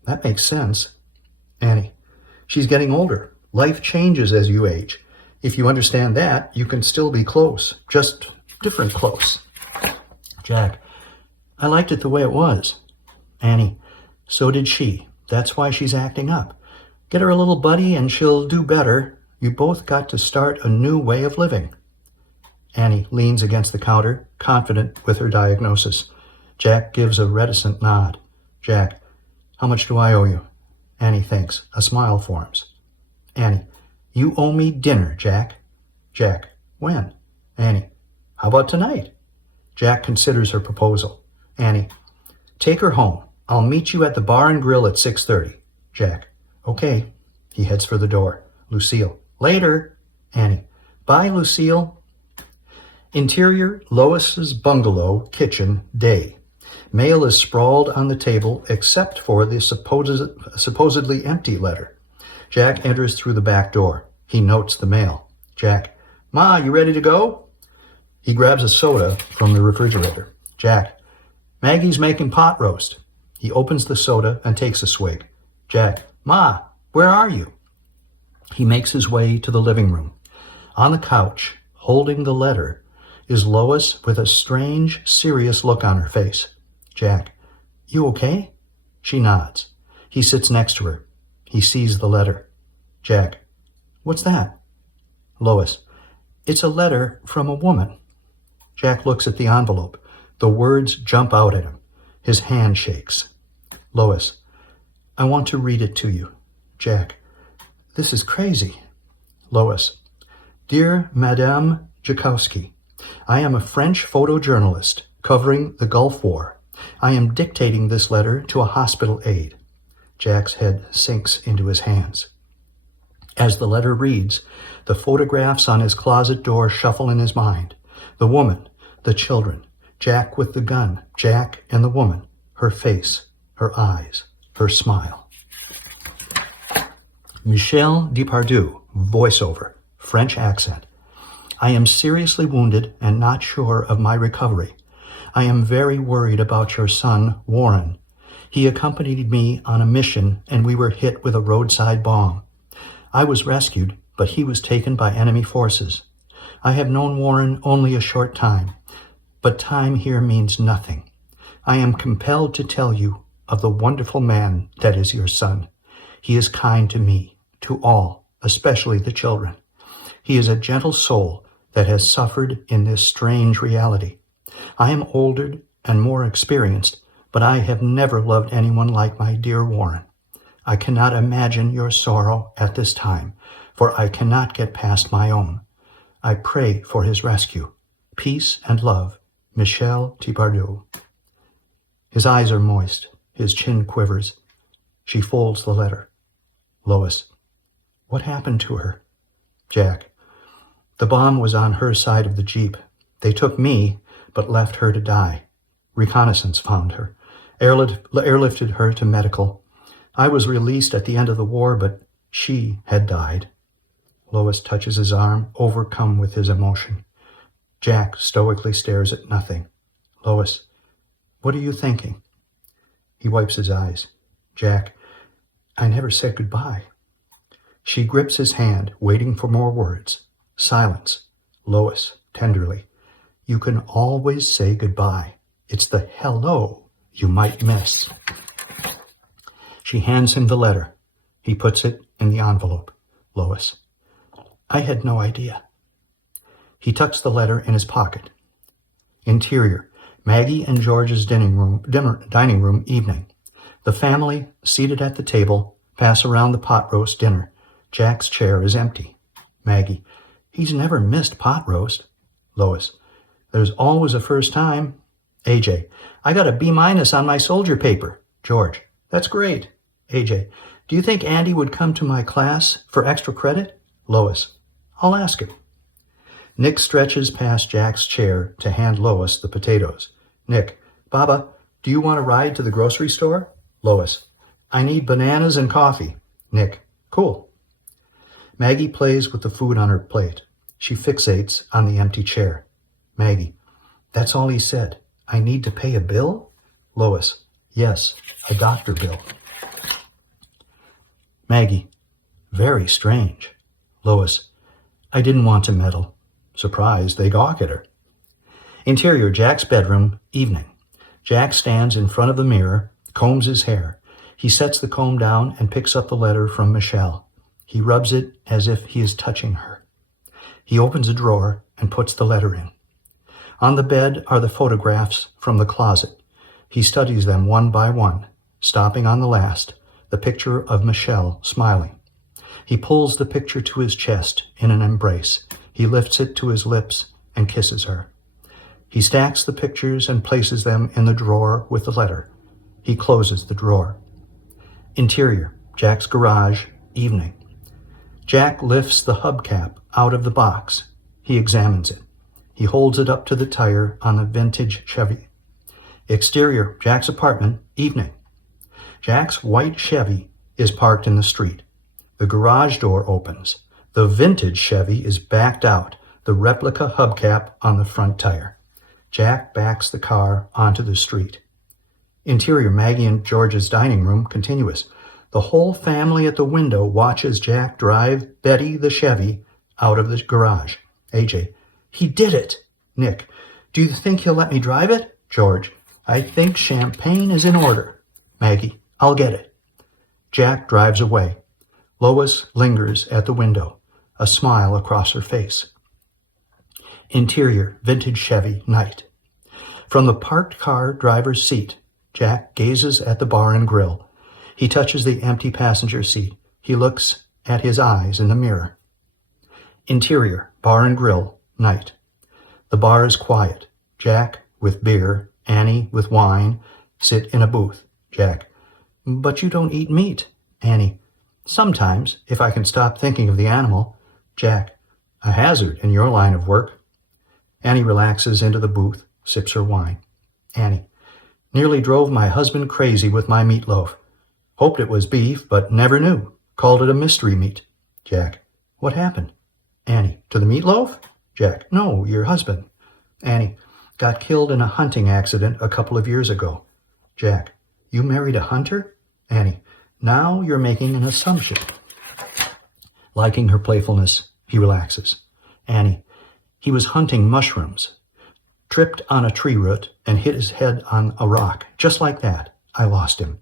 That makes sense. Annie. She's getting older. Life changes as you age. If you understand that, you can still be close. Just different close. Jack. I liked it the way it was. Annie. So did she. That's why she's acting up. Get her a little buddy and she'll do better. You both got to start a new way of living. Annie leans against the counter, confident with her diagnosis. Jack gives a reticent nod. Jack. How much do I owe you? Annie thinks. A smile forms. Annie. You owe me dinner, Jack. Jack. When? Annie. How about tonight? Jack considers her proposal. Annie. Take her home. I'll meet you at the bar and grill at 6:30. Jack. Okay. He heads for the door. Lucille. Later. Annie. Bye, Lucille. Interior, Lois's bungalow, kitchen, day. Mail is sprawled on the table except for the supposedly empty letter. Jack enters through the back door. He notes the mail. Jack. Ma, you ready to go? He grabs a soda from the refrigerator. Jack. Maggie's making pot roast. He opens the soda and takes a swig. Jack. Ma, where are you? He makes his way to the living room. On the couch, holding the letter, is Lois with a strange, serious look on her face. Jack. You okay? She nods. He sits next to her. He sees the letter. Jack. What's that? Lois. It's a letter from a woman. Jack looks at the envelope. The words jump out at him. His hand shakes. Lois. I want to read it to you. Jack. This is crazy. Lois. Dear Madame Jakowski, I am a French photojournalist covering the Gulf War. I am dictating this letter to a hospital aide. Jack's head sinks into his hands. As the letter reads, the photographs on his closet door shuffle in his mind. The woman, the children, Jack with the gun, Jack and the woman, her face, her eyes, her smile. Michel Depardieu, voiceover, French accent. I am seriously wounded and not sure of my recovery. I am very worried about your son, Warren. He accompanied me on a mission and we were hit with a roadside bomb. I was rescued, but he was taken by enemy forces. I have known Warren only a short time, but time here means nothing. I am compelled to tell you of the wonderful man that is your son. He is kind to me, to all, especially the children. He is a gentle soul that has suffered in this strange reality. I am older and more experienced, but I have never loved anyone like my dear Warren. I cannot imagine your sorrow at this time, for I cannot get past my own. I pray for his rescue. Peace and love, Michel Thibodeau. His eyes are moist. His chin quivers. She folds the letter. Lois. What happened to her? Jack. The bomb was on her side of the jeep. They took me, but left her to die. Reconnaissance found her. Airlifted her to medical. I was released at the end of the war, but she had died. Lois touches his arm, overcome with his emotion. Jack stoically stares at nothing. Lois, what are you thinking? He wipes his eyes. Jack, I never said goodbye. She grips his hand, waiting for more words. Silence. Lois, tenderly. You can always say goodbye. It's the hello you might miss. She hands him the letter. He puts it in the envelope. Lois, I had no idea. He tucks the letter in his pocket. Interior, Maggie and George's dining room evening. The family, seated at the table, pass around the pot roast dinner. Jack's chair is empty. Maggie, he's never missed pot roast. Lois, there's always a first time. AJ, I got a B- on my soldier paper. George, that's great. AJ, do you think Andy would come to my class for extra credit? Lois, I'll ask him. Nick stretches past Jack's chair to hand Lois the potatoes. Nick, Baba, do you want a ride to the grocery store? Lois, I need bananas and coffee. Nick, cool. Maggie plays with the food on her plate. She fixates on the empty chair. Maggie, that's all he said. I need to pay a bill? Lois, yes, a doctor bill. Maggie, very strange. Lois, I didn't want to meddle. Surprised, they gawk at her. Interior, Jack's bedroom, evening. Jack stands in front of the mirror, combs his hair. He sets the comb down and picks up the letter from Michelle. He rubs it as if he is touching her. He opens a drawer and puts the letter in. On the bed are the photographs from the closet. He studies them one by one, stopping on the last, the picture of Michelle smiling. He pulls the picture to his chest in an embrace. He lifts it to his lips and kisses her. He stacks the pictures and places them in the drawer with the letter. He closes the drawer. Interior, Jack's garage, evening. Jack lifts the hubcap out of the box. He examines it. He holds it up to the tire on the vintage Chevy. Exterior, Jack's apartment, evening. Jack's white Chevy is parked in the street. The garage door opens. The vintage Chevy is backed out, the replica hubcap on the front tire. Jack backs the car onto the street. Interior, Maggie and George's dining room, continuous. The whole family at the window watches Jack drive Betty the Chevy out of the garage. AJ, he did it. Nick, do you think he'll let me drive it? George, I think champagne is in order. Maggie, I'll get it. Jack drives away. Lois lingers at the window, a smile across her face. Interior, vintage Chevy, night. From the parked car driver's seat, Jack gazes at the bar and grill. He touches the empty passenger seat. He looks at his eyes in the mirror. Interior, bar and grill, night. The bar is quiet. Jack, with beer, Annie, with wine, sit in a booth. Jack, but you don't eat meat. Annie, sometimes, if I can stop thinking of the animal. Jack, a hazard in your line of work. Annie relaxes into the booth, sips her wine. Annie, nearly drove my husband crazy with my meatloaf. Hoped it was beef, but never knew. Called it a mystery meat. Jack, what happened? Annie, to the meatloaf? Jack, no, your husband. Annie, got killed in a hunting accident a couple of years ago. Jack, you married a hunter? Annie, now you're making an assumption. Liking her playfulness, he relaxes. Annie, he was hunting mushrooms. Tripped on a tree root and hit his head on a rock. Just like that, I lost him.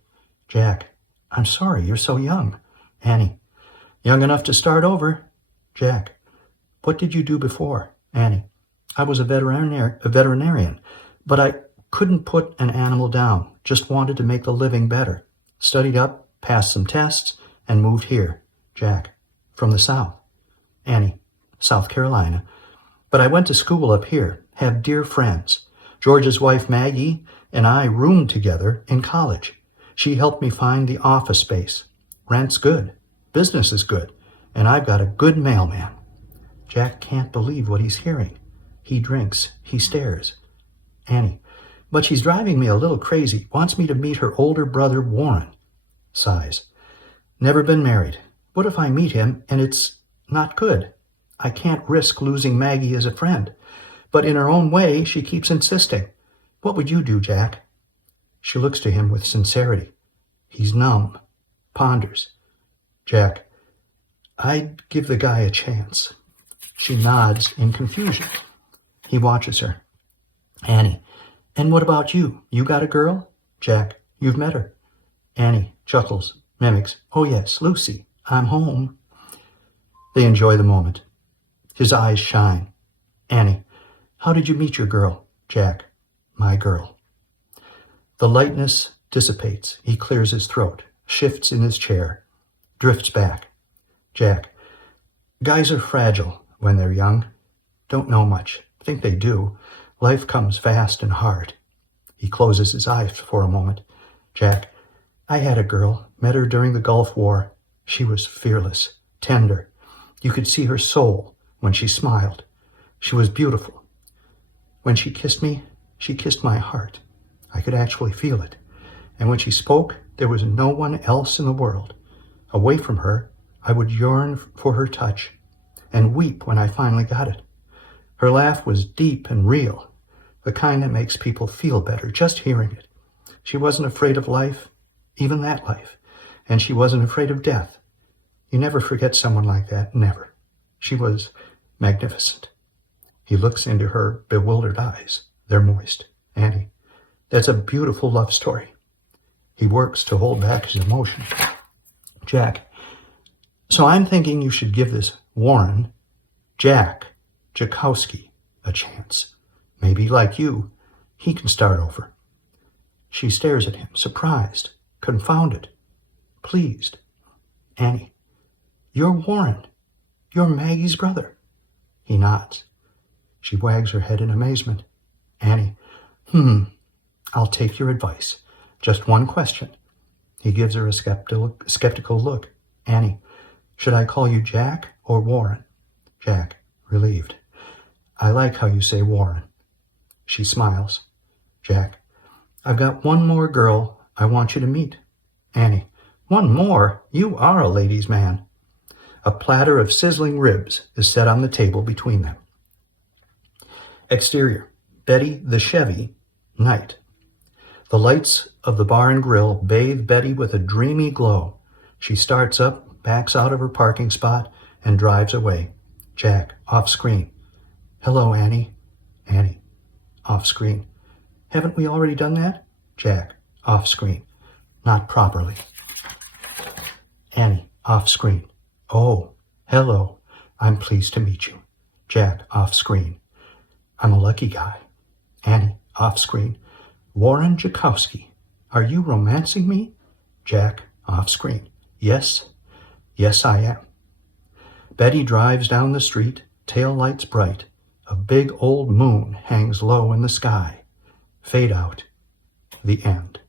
Jack, I'm sorry, you're so young. Annie, young enough to start over. Jack, what did you do before? Annie. I was a veterinarian, but I couldn't put an animal down. Just wanted to make the living better. Studied up, passed some tests, and moved here. Jack. From the South. Annie. South Carolina. But I went to school up here. Have dear friends. George's wife Maggie and I roomed together in college. She helped me find the office space. Rent's good. Business is good. And I've got a good mailman. Jack can't believe what he's hearing. He drinks. He stares. Annie. But she's driving me a little crazy. Wants me to meet her older brother, Warren. Sighs. Never been married. What if I meet him and it's not good? I can't risk losing Maggie as a friend. But in her own way, she keeps insisting. What would you do, Jack? She looks to him with sincerity. He's numb. Ponders. Jack. I'd give the guy a chance. She nods in confusion. He watches her. Annie. And what about you? You got a girl? Jack. You've met her. Annie chuckles, mimics. Oh yes, Lucy. I'm home. They enjoy the moment. His eyes shine. Annie. How did you meet your girl? Jack. My girl. The lightness dissipates. He clears his throat, shifts in his chair, drifts back. Jack. Guys are fragile when they're young. Don't know much. Think they do. Life comes fast and hard. He closes his eyes for a moment. Jack. I had a girl. Met her during the Gulf War. She was fearless, tender. You could see her soul when she smiled. She was beautiful. When she kissed me, she kissed my heart. I could actually feel it. And when she spoke, there was no one else in the world. Away from her, I would yearn for her touch and weep when I finally got it. Her laugh was deep and real, the kind that makes people feel better just hearing it. She wasn't afraid of life, even that life, and she wasn't afraid of death. You never forget someone like that, never. She was magnificent. He looks into her bewildered eyes. They're moist. Annie. That's a beautiful love story. He works to hold back his emotion. Jack. So I'm thinking you should give this Warren, Jack Jakowski, a chance. Maybe, like you, he can start over. She stares at him, surprised, confounded, pleased. Annie. You're Warren. You're Maggie's brother. He nods. She wags her head in amazement. Annie. I'll take your advice. Just one question. He gives her a skeptical look. Annie. Should I call you Jack or Warren? Jack. Relieved. I like how you say Warren. She smiles. Jack. I've got one more girl I want you to meet. Annie. One more? You are a ladies' man. A platter of sizzling ribs is set on the table between them. Exterior. Betty the Chevy. Night. The lights of the bar and grill bathe Betty with a dreamy glow. She starts up, backs out of her parking spot, and drives away. Jack, off screen. Hello, Annie. Annie, off screen. Haven't we already done that? Jack, off screen. Not properly. Annie, off screen. Oh, hello. I'm pleased to meet you. Jack, off screen. I'm a lucky guy. Annie, off screen. Warren Jakowski. Are you romancing me? Jack, off screen. Yes. Yes, I am. Betty drives down the street, tail lights bright. A big old moon hangs low in the sky. Fade out. The end.